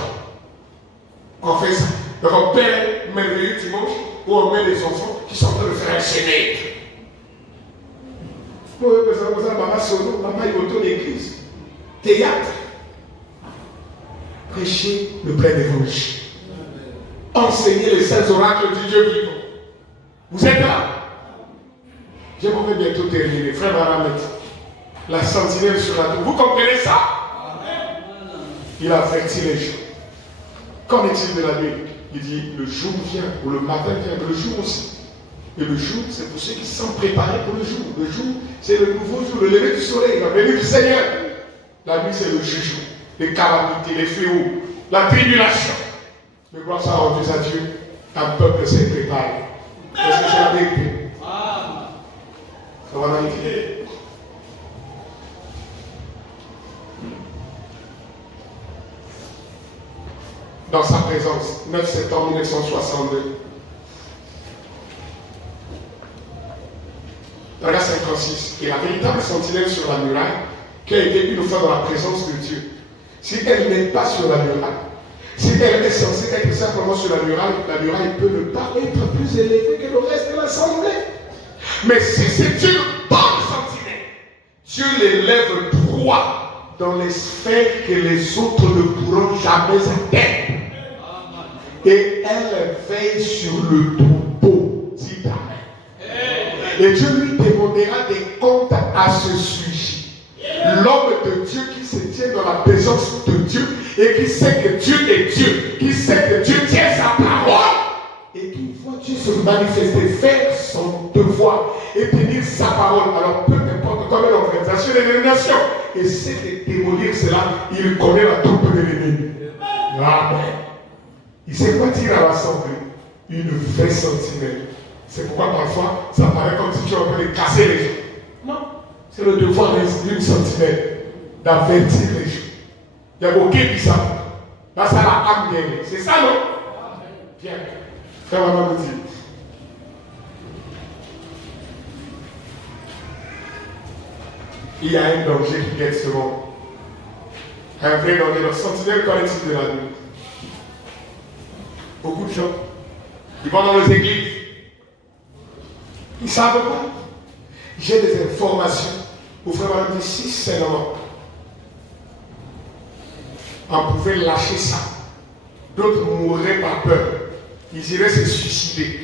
On fait ça. Donc on perd merveilleux dimanche où on met les enfants qui sont en train de faire un scénette. Pour eux, maman solo, maman il retourne l'église. Théâtre. Prêcher le plein évangile. Enseigner les saints oracles du Dieu vivant. Vous êtes là? Je vais bientôt terminer. Frère Maramet, la sentinelle sur la tour. Vous comprenez ça? Il a averti les gens. Qu'en est-il de la nuit? Il dit, le jour vient, ou le matin vient, mais le jour aussi. Et le jour, c'est pour ceux qui sont préparés pour le jour. Le jour, c'est le nouveau jour, le lever du soleil, la venue du Seigneur. La nuit, c'est le jugement, les calamités, les fléaux, la tribulation. Mais grâce à Dieu, un peuple s'est préparé. Est-ce que c'est la vérité? Ça va dans l'idée. Dans sa présence, 9 septembre 1962. Regarde 56. Et la véritable sentinelle sur la muraille, qui a été une fois dans la présence de Dieu, si elle n'est pas sur la muraille, si elle est censée être simplement sur la muraille peut ne pas être plus élevée que le reste de l'assemblée. Mais si c'est une bonne sentinelle, Dieu l'élève droit dans les sphères que les autres ne pourront jamais atteindre. Et elle veille sur le troupeau. Dit Amen. Et Dieu lui demandera des comptes à ce sujet. L'homme de Dieu qui se tient dans la présence de Dieu et qui sait que Dieu est Dieu, qui sait que Dieu tient sa parole et qui voit Dieu se manifester, faire son devoir et tenir sa parole. Alors peu importe combien d'organisations et de nations essaie de démolir cela, il connaît la troupe de l'ennemi. Amen. Il sait quoi dire à l'assemblée? Une vraie sentinelle. C'est pourquoi parfois ça paraît comme si tu es en train de casser les gens. Non. C'est le devoir d'une sentinelle d'avertir les gens. Il y a aucun qui ça. Là, ça la âme guerrière. C'est ça, non? Bien. Frère, maman me dit. Il y a un danger qui guette ce monde. Un vrai danger. La sentinelle collective de la nuit. Beaucoup de gens, ils vont dans les églises. Ils ne savent pas. J'ai des informations. Pour faire madame dit, si seulement on pouvait lâcher ça, d'autres mourraient par peur. Ils iraient se suicider.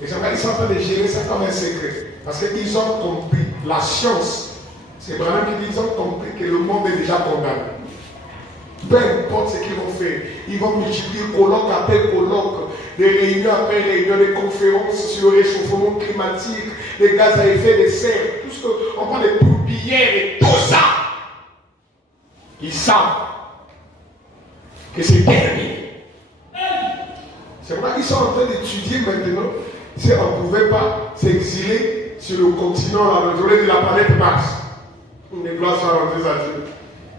Et ils sont en train de gérer ça comme un secret. Parce qu'ils ont compris, la science, c'est vraiment qu'ils ont compris que le monde est déjà condamné. Peu importe ce qu'ils vont faire, ils vont multiplier colloque après colloque, des réunions après réunions, des conférences sur le réchauffement climatique, les gaz à effet de serre, tout ce qu'on parle de tourbières et tout ça. Ils savent que c'est terminé. C'est pourquoi ils sont en train d'étudier maintenant si on ne pouvait pas s'exiler sur le continent, à l'autorité de la planète Mars. Les gloires soient rendues à Dieu.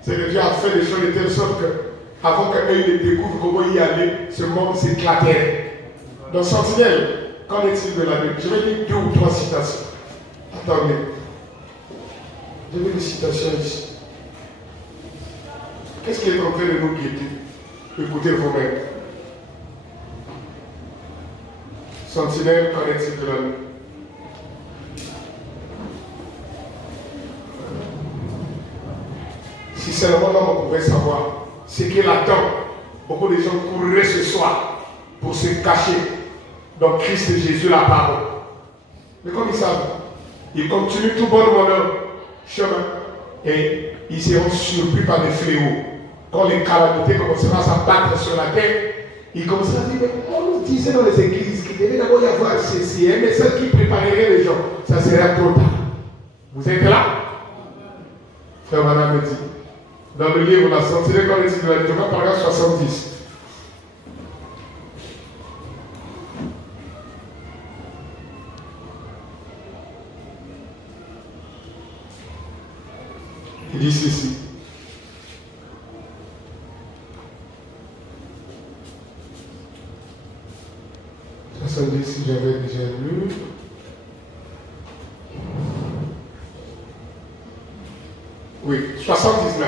C'est que Dieu a fait des choses de telle sorte que, avant qu'eux ne découvrent comment y aller, ce monde s'éclatait. Donc, sentinelle, qu'en est-il de la Bible? Je vais lire 2 ou 3 citations. Attendez. Je vais des citations ici. Qu'est-ce qui est en train de nous guetter? Écoutez vous-même. Sentinelle, qu'en est-il de la Bible? Si seulement l'homme pouvait savoir ce qu'il attend, beaucoup de gens courraient ce soir pour se cacher dans Christ Jésus la parole. Mais comme ils savent, ils continuent tout bonnement leur chemin et ils seront surpris par des fléaux. Quand les calamités commenceront à s'abattre sur la terre, ils commenceront à dire, mais on nous disait dans les églises qu'il devait d'abord y avoir ceci, mais celle qui préparerait les gens, ça serait trop tard. Vous êtes là? Frère Madame me dit, dans le livre La sentinelle collective de la Bible, paragraphe 70. Il dit ceci. 70, j'avais déjà lu. Oui, 79.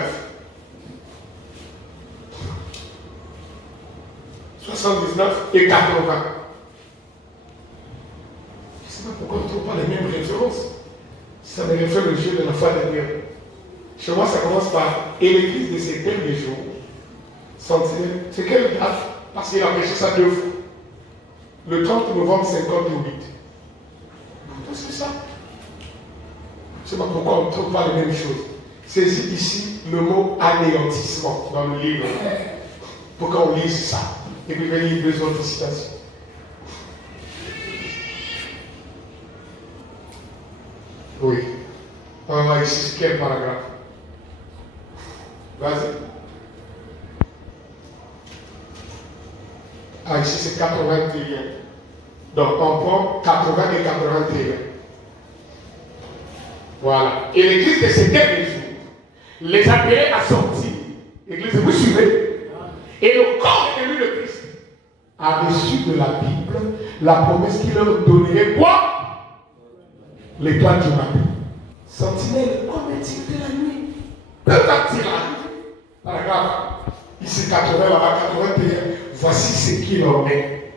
79 et 80. Je ne sais pas pourquoi on ne trouve pas les mêmes références. Ça me réfère le jeu de la foi dernière. Chez moi, ça commence par « Et l'église de ces derniers jours, sentinelle ». C'est quelle date? Parce qu'il a prêché ça 2 fois. Le 30 novembre 58. C'est ça. Je ne sais pas pourquoi on ne trouve pas les mêmes choses. C'est ici le mot anéantissement dans le livre. Pour qu'on lise ça. Et puis, il y a deux autres citations. Oui. Alors, ici, c'est quel paragraphe? Vas-y. Ah, ici, c'est 81. Donc, on prend 80 et 81. Voilà. Et l'église de ces derniers jours les appelait à sortir. L'église, vous suivez? Et le corps élu de Christ a reçu de la Bible la promesse qu'il leur donnerait quoi? L'étoile du matin. Sentinelle, combien est-il de la nuit? Que va-t-il arriver? Paragraphe. Ici 80, là-bas 81. Voici ce qu'il en est.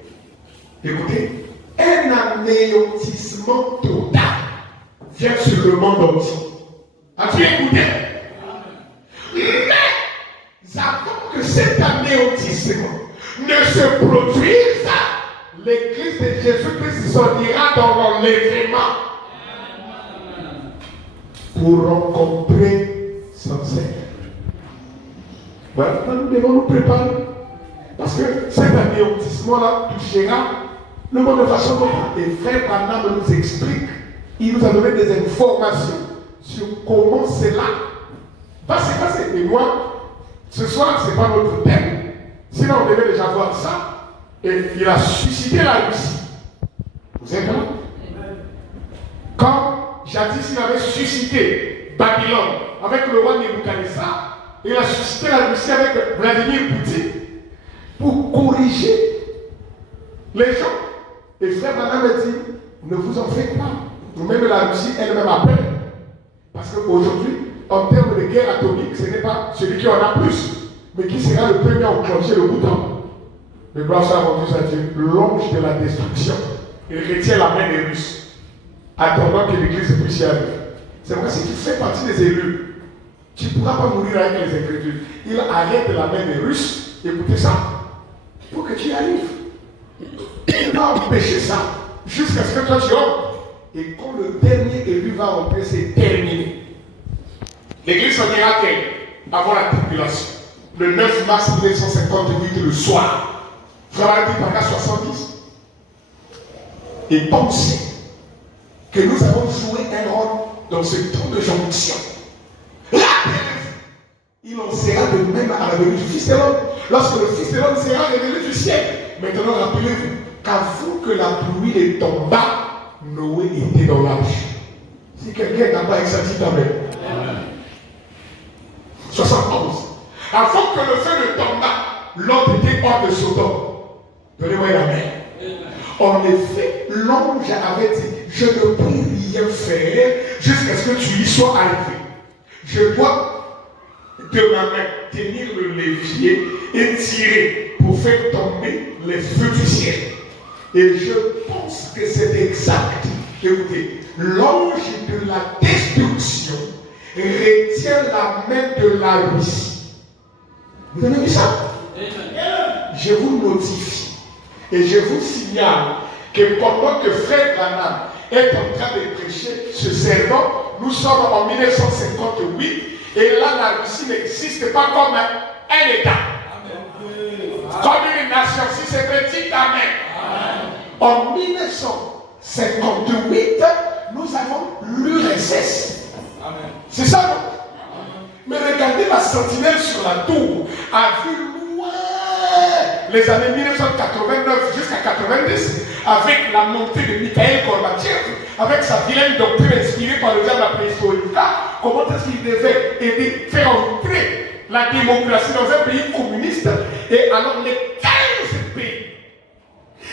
Écoutez, un anéantissement total vient sur le monde entier. As-tu écouté? Mais avant que cet anéantissement ne se produise, l'église de Jésus-Christ sortira dans l'enlèvement pour rencontrer son Seigneur. Voilà, nous devons nous préparer. Parce que cet anéantissement-là touchera le monde de façon normale. Et frère Branham nous explique, il nous a donné des informations sur comment cela va se passer. Et moi, ce soir, ce n'est pas notre thème. Sinon, on devait déjà voir ça. Et il a suscité la Russie. Vous êtes là? Quand jadis il avait suscité Babylone avec le roi Nebuchadnezzar, il a suscité la Russie avec Vladimir Poutine pour corriger les gens. Et frère Branham a dit, ne vous en faites pas. Nous-mêmes, la Russie elle-même a peur. Parce qu'aujourd'hui, en termes de guerre atomique, ce n'est pas celui qui en a plus, mais qui sera le premier à enclencher le bouton. Le gloire soit rendu à Dieu, l'ange de la destruction. Il retient la main des Russes, attendant que l'Église puisse y arriver. C'est vrai, si tu fais partie des élus, tu ne pourras pas mourir avec les incrédules. Il arrête la main des Russes, écoutez ça, pour que tu y arrives. Il va empêcher ça, jusqu'à ce que toi tu entres. Et quand le dernier élu va entrer, c'est terminé. L'église s'en ira-t-elle avant la tribulation? Le 9 mars 1958, le soir. Frère dit par là 70. Et pensez que nous avons joué un rôle dans ce temps de jonction. Il en sera de même à la venue du Fils de l'homme. Lorsque le Fils de l'homme sera révélé du ciel. Maintenant, rappelez-vous qu'avant que la pluie ne tombât, Noé était dans l'arche. Si quelqu'un n'a pas exercé ta main. 71. Avant que le feu ne tombât, l'homme était hors de Sodome. Donnez-moi la main. En effet, l'ange avait dit, je ne peux rien faire jusqu'à ce que tu y sois arrivé. Je dois de ma main tenir le levier et tirer pour faire tomber les feux du ciel. Et je pense que c'est exact. Écoutez, l'ange de la destruction retient la main de la Russie. Vous avez vu ça? Je vous notifie et je vous signale que pendant que frère Branham est en train de prêcher ce serment, nous sommes en 1958 et là la Russie n'existe pas comme un État. Comme une nation, si c'est petit, amen. En 1958, nous avons l'URSS. C'est ça, non? Mais regardez la sentinelle sur la tour, a vu loin les années 1989 jusqu'à 90, avec la montée de Mikhail Gorbatchev, avec sa vilaine doctrine inspirée par le diable de la préhistorique. Comment est-ce qu'il devait aider, faire entrer la démocratie dans un pays communiste? Et alors les 15 pays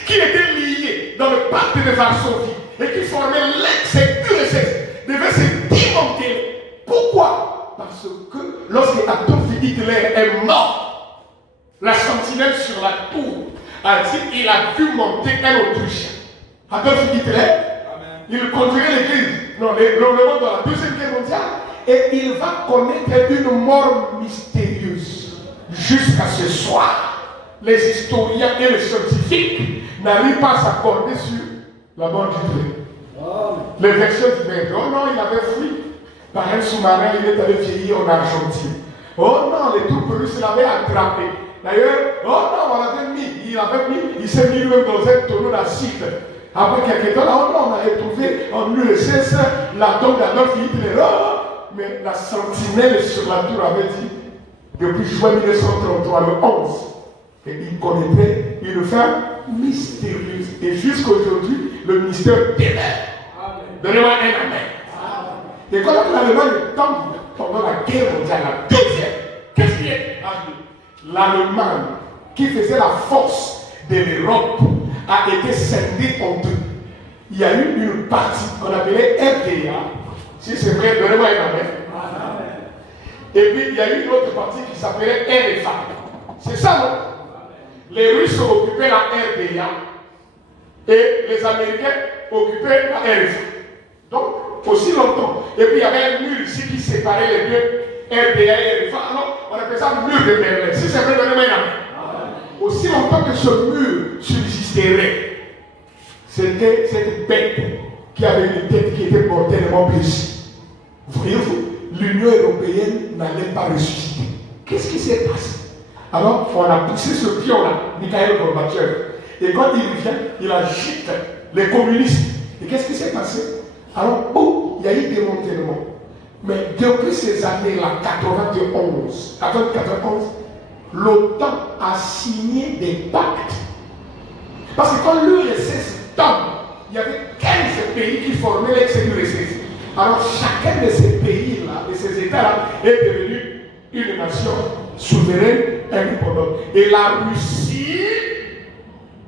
qui étaient liés dans le pacte de Varsovie et qui formait l'ex-URSS devaient se démanteler. Pourquoi? Parce que lorsque Adolf Hitler est mort, la sentinelle sur la tour a dit qu'il a vu monter un Autrichien. Adolf Hitler, il conduirait l'église dans le monde de la Deuxième Guerre mondiale et il va connaître une mort mystérieuse. Jusqu'à ce soir, les historiens et les scientifiques n'arrivent pas à s'accorder sur la mort d'Hitler. Les versions disent, oh non, il avait fui par un sous-marin, il est allé vieillir en Argentine. Oh non, les troupes russes l'avaient attrapé. D'ailleurs, oh non, on l'avait mis, il s'est mis lui-même dans un tonneau d'acide. Après quelques temps, oh non, on a retrouvé en URSS la tombe d'Adolf Hitler. Oh, mais la sentinelle sur la tour avait dit, depuis juin 1933, le 11, et il connaîtrait une femme mystérieuse. Et jusqu'aujourd'hui, le mystère demeure. Donnez-moi un amen. Et quand l'Allemagne tombe pendant la guerre mondiale, la deuxième, qu'est-ce qui est arrivé? L'Allemagne, qui faisait la force de l'Europe, a été scindée en deux. Il y a eu une partie qu'on appelait RDA. Si c'est vrai, donnez-moi un amen. Et puis il y a eu une autre partie qui s'appelait RFA. C'est ça, non? Les Russes occupaient la RDA et les Américains occupaient la RFA. Donc, aussi longtemps. Et puis il y avait un mur ici qui séparait les deux, RDA et RFA. Alors, on appelle ça le mur de Berlin. Si c'est vrai, donnez-moi un amen. Aussi longtemps que ce mur subsisterait, c'était cette bête qui avait une tête qui était mortellement blessée. Voyez-vous, l'Union européenne n'allait pas ressusciter. Qu'est-ce qui s'est passé? Alors, on a poussé ce pion-là, Mikhail Gorbatchev. Et quand il vient, il agite les communistes. Et qu'est-ce qui s'est passé? Alors, il y a eu des démantèlement. Mais depuis ces années-là, 91, l'OTAN a signé des pactes. Parce que quand l'URSS tombe, il y avait 15 pays qui formaient l'ex-URSS. Alors chacun de ces pays-là, de ces États-là, est devenu une nation souveraine, indépendante. Et la Russie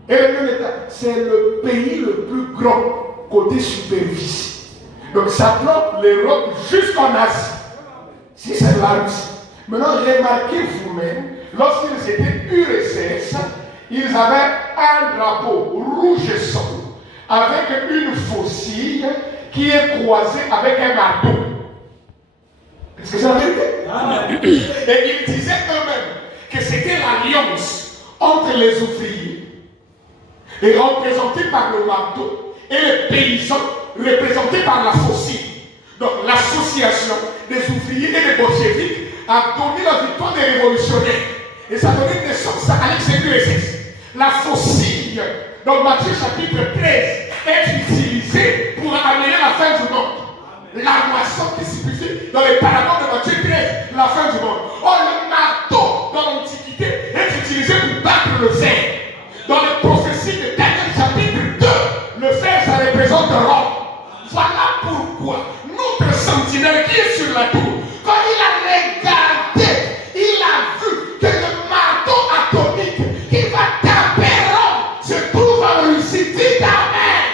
est un État. C'est le pays le plus grand côté superficie. Donc ça prend l'Europe jusqu'en Asie. Si c'est la Russie. Maintenant, remarquez vous-même, lorsqu'ils étaient URSS, ils avaient un drapeau rouge et sang, avec une faucille qui est croisée avec un marteau. Est-ce que c'est la vérité? Et ils disaient eux-mêmes que c'était l'alliance entre les ouvriers, et représentés par le marteau, et les paysans, représentés par la faucille. Donc l'association des ouvriers et des bolcheviks a donné la victoire des révolutionnaires. Et ça a donné naissance à l'ex-URSS. La faucille, dans Matthieu chapitre 13, est utilisée pour amener la fin du monde. La moisson qui signifie dans les paraboles de Matthieu 13, la fin du monde. Or, le marteau dans l'Antiquité est utilisé pour battre le fer. Dans les prophéties de Daniel chapitre 2, le fer, ça représente Rome. Voilà pourquoi notre sentinelle qui est sur la tour, quand il a regardé, il a vu que le marteau atomique qui va taper Rome se trouve en Russie. Dites amen.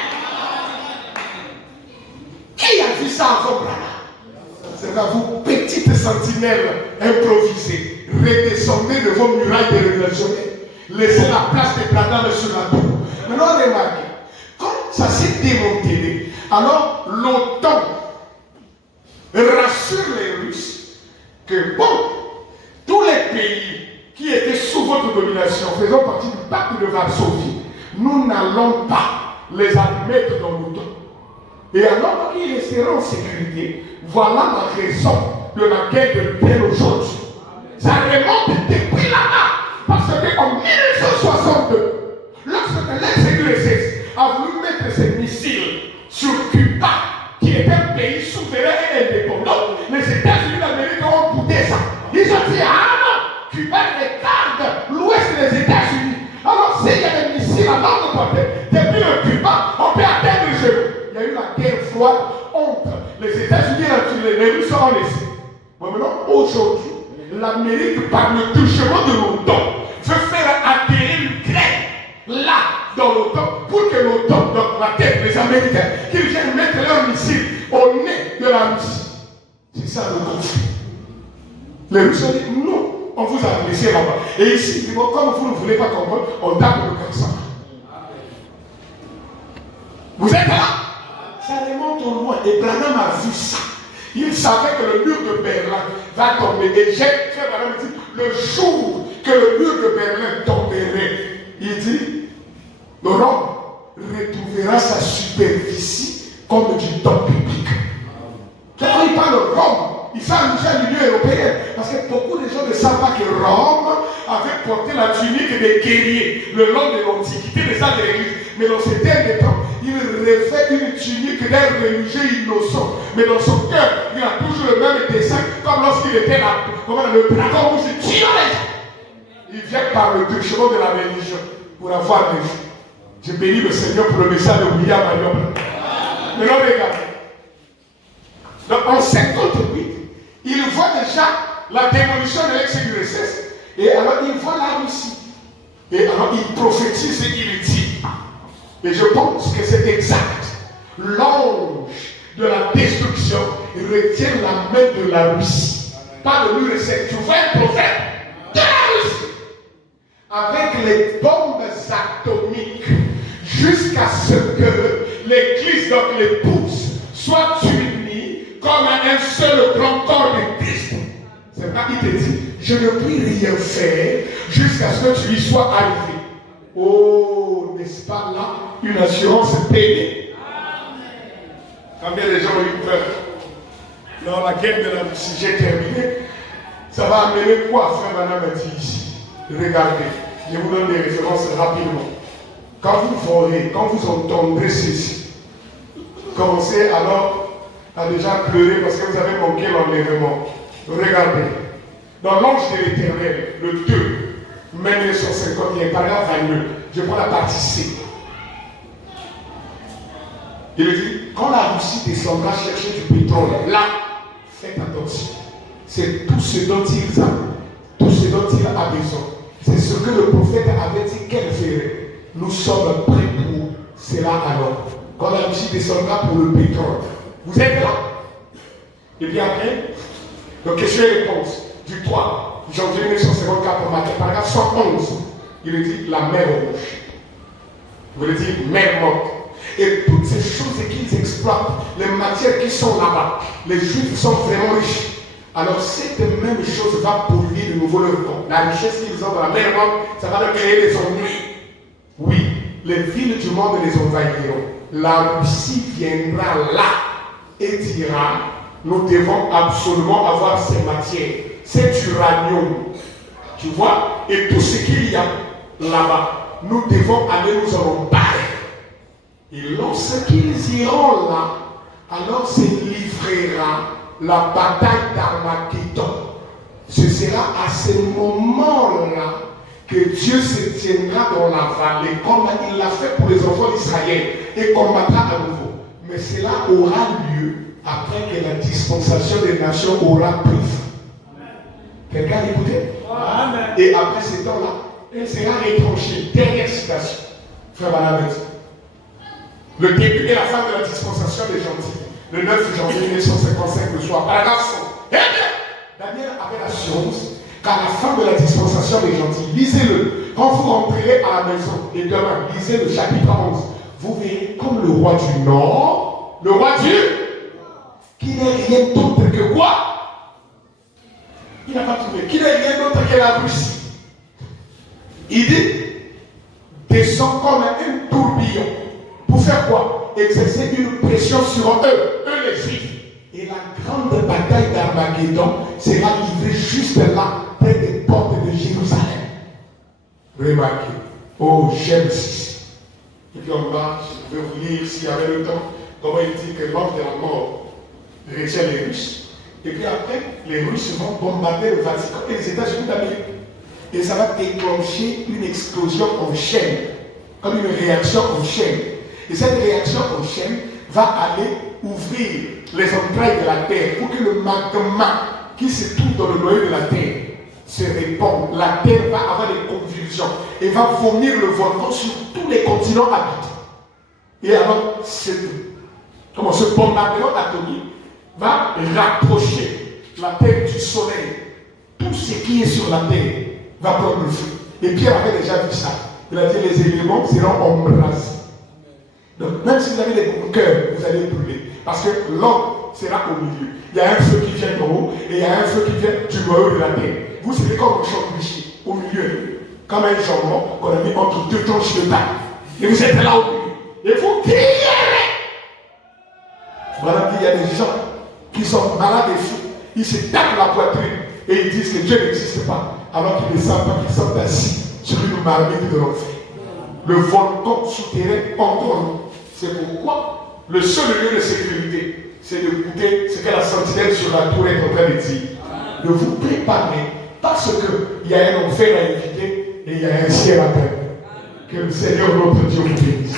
Qui a vu ça avant Branham? C'est à vous, petites sentinelles improvisées, redescendez de vos murailles de révolutionnaires. Laissez la place des Branham sur la tour. Maintenant, remarquez, quand ça s'est démonté, alors l'OTAN rassure les Russes que bon, tous les pays qui étaient sous votre domination, faisant partie du pacte de Varsovie, nous n'allons pas les admettre dans l'OTAN. Et alors qu'ils resteront en sécurité, voilà la raison de laquelle de l'Ukraine aujourd'hui. Ça remonte depuis là-bas. Parce qu'en 1962, lorsque l'ex-URSS a voulu mettre ses missiles sur Cuba, qui est un pays souverain et indépendant, les États-Unis d'Amérique ont boudé ça. Ils ont dit, ah non, Cuba regarde l'ouest des États-Unis. Alors s'il y a des missiles à l'autre côté, depuis le Cuba, on peut atteindre le genou. Il y a eu la guerre froide entre les États-Unis et les Russes ont laissé. Bon, maintenant, aujourd'hui, l'Amérique, par le touchement de l'OTAN, veut faire adhérer l'Ukraine là, dans l'OTAN, pour que l'OTAN Américains qu'ils viennent mettre leurs missiles au nez de la Russie. C'est ça le conflit. Les Russes ont dit non, on vous a laissé là-bas. Et ici, comme vous ne voulez pas comprendre, on tape le cœur ça. Vous êtes là? Ça remonte au loin. Et Branham a vu ça. Il savait que le mur de Berlin va tomber. Et frère Branham dit, le jour que le mur de Berlin tomberait, il dit, Rome retrouvera sa superficie comme du temps public. Quand il parle de Rome, il fait allusion à l'Union européenne. Parce que beaucoup de gens ne savent pas que Rome avait porté la tunique des guerriers le long de l'Antiquité, des âges de l'Église. Mais dans ces derniers temps, il revêt une tunique d'un religieux innocent. Mais dans son cœur, il a toujours le même dessin, comme lorsqu'il était là. Comme le dragon rouge, il tire les gens. Il vient par le chemin de la religion pour avoir des gens. Je bénis le Seigneur pour le message de William Marion. Maintenant, regardez. Donc, en 58, il voit déjà la démolition de l'ex-URSS. Et alors, il voit la Russie. Et alors, il prophétise et il dit. Et je pense que c'est exact. L'ange de la destruction retient la main de la Russie. Pas de l'URSS. Tu vois un prophète de la Russie. Avec les bombes atomiques. Jusqu'à ce que l'Église, donc l'épouse, soit unie comme un seul grand corps de Christ. C'est pas qu'il te dit, je ne puis rien faire jusqu'à ce que tu y sois arrivé. Oh, n'est-ce pas là une assurance payée? Combien de gens ont eu peur? Dans la guerre de la Russie, j'ai terminé. Ça va amener quoi, frère Madame a dit ici? Regardez, je vous donne des références rapidement. Quand vous voyez, quand vous entendrez ceci, commencez alors à déjà pleurer parce que vous avez manqué l'enlèvement. Regardez, dans l'ange de l'Éternel, le 2, mai 1951, paragraphe 22, je prends la partie C. Il dit, quand la Russie descendra chercher du pétrole, là, faites attention. C'est tout ce dont il a besoin. C'est ce que le prophète avait dit qu'elle ferait. Nous sommes prêts pour cela alors. Quand la Russie descendra pour le pétrole. Vous êtes là? Et puis après, donc question et réponse. Du 3 janvier 1954 matin, paragraphe 111, il dit la mer rouge. Vous le dites mer morte. Et toutes ces choses qu'ils exploitent, les matières qui sont là-bas, les Juifs sont vraiment riches. Alors cette même chose va polluer de nouveau leur corps. La richesse qu'ils ont dans la mer morte, ça va leur créer des ennuis. Oui, les villes du monde les envahiront. La Russie viendra là et dira, nous devons absolument avoir ces matières, cet uranium, tu vois, et tout ce qu'il y a là-bas, nous devons aller nous en emparer. Et lorsqu'ils iront là, alors se livrera la bataille d'Armageddon. Ce sera à ce moment-là que Dieu se tiendra dans la vallée comme il l'a fait pour les enfants d'Israël et combattra à nouveau. Mais cela aura lieu après que la dispensation des nations aura pris fin. Quelqu'un a écouté? Amen. Et après ce temps-là, elle sera retranchée. Dernière citation. Frère Balamet. Le début et la fin de la dispensation des gentils. Le 9 janvier 1955, le soir. Paragraphe 100. Eh bien, Daniel avait l'assurance qu'à la fin de la dispensation des gentils, lisez-le. Quand vous rentrerez à la maison, et demain, lisez le chapitre 11. Vous verrez comme le roi du Nord, le roi du qui n'est rien d'autre que quoi? Il n'a pas trouvé. Qui n'est rien d'autre que la Russie. Il dit, descend comme un tourbillon. Pour faire quoi? Exercer une pression sur eux les Juifs. Et la grande bataille d'Armageddon sera livrée juste là, près des portes de Jérusalem. Remarquez. Oh, j'aime ceci. Et puis on va, je vais vous lire s'il y avait le temps, comment il dit que l'ange de la mort retient les Russes. Et puis après, les Russes vont bombarder le Vatican et les États-Unis d'Amérique. Et ça va déclencher une explosion en chaîne, comme une réaction en chaîne. Et cette réaction en chaîne va aller ouvrir les entrailles de la terre pour que le magma qui se trouve dans le noyau de la terre se répande. La terre va avoir des convulsions et va vomir le volcan sur tous les continents habités. Et alors, c'est tout. Comment ce bombardement atomique va rapprocher la terre du soleil. Tout ce qui est sur la terre va prendre le feu. Et Pierre avait déjà vu ça. Il a dit les éléments seront embrasés. Donc même si vous avez des gros cœurs, vous allez brûler. Parce que l'homme sera au milieu. Il y a un feu qui vient d'en haut et il y a un feu qui vient du noyau de la terre. Vous serez comme un champ au milieu. Comme un jambon qu'on a mis entre deux tranches de pain. Et vous êtes là au milieu. Et vous criez. Voilà qu'il y a des gens qui sont malades et fous. Ils se tapent la poitrine et ils disent que Dieu n'existe pas. Alors qu'ils ne savent pas qu'ils sont assis sur une marmite de l'enfer. Le volcan souterrain endormi. C'est pourquoi le seul lieu de sécurité, c'est de goûter ce que la sentinelle sur la tour est en train de dire. De vous préparer parce qu'il y a un enfer à éviter et il y a un ciel à terre. Que le Seigneur notre Dieu vous bénisse.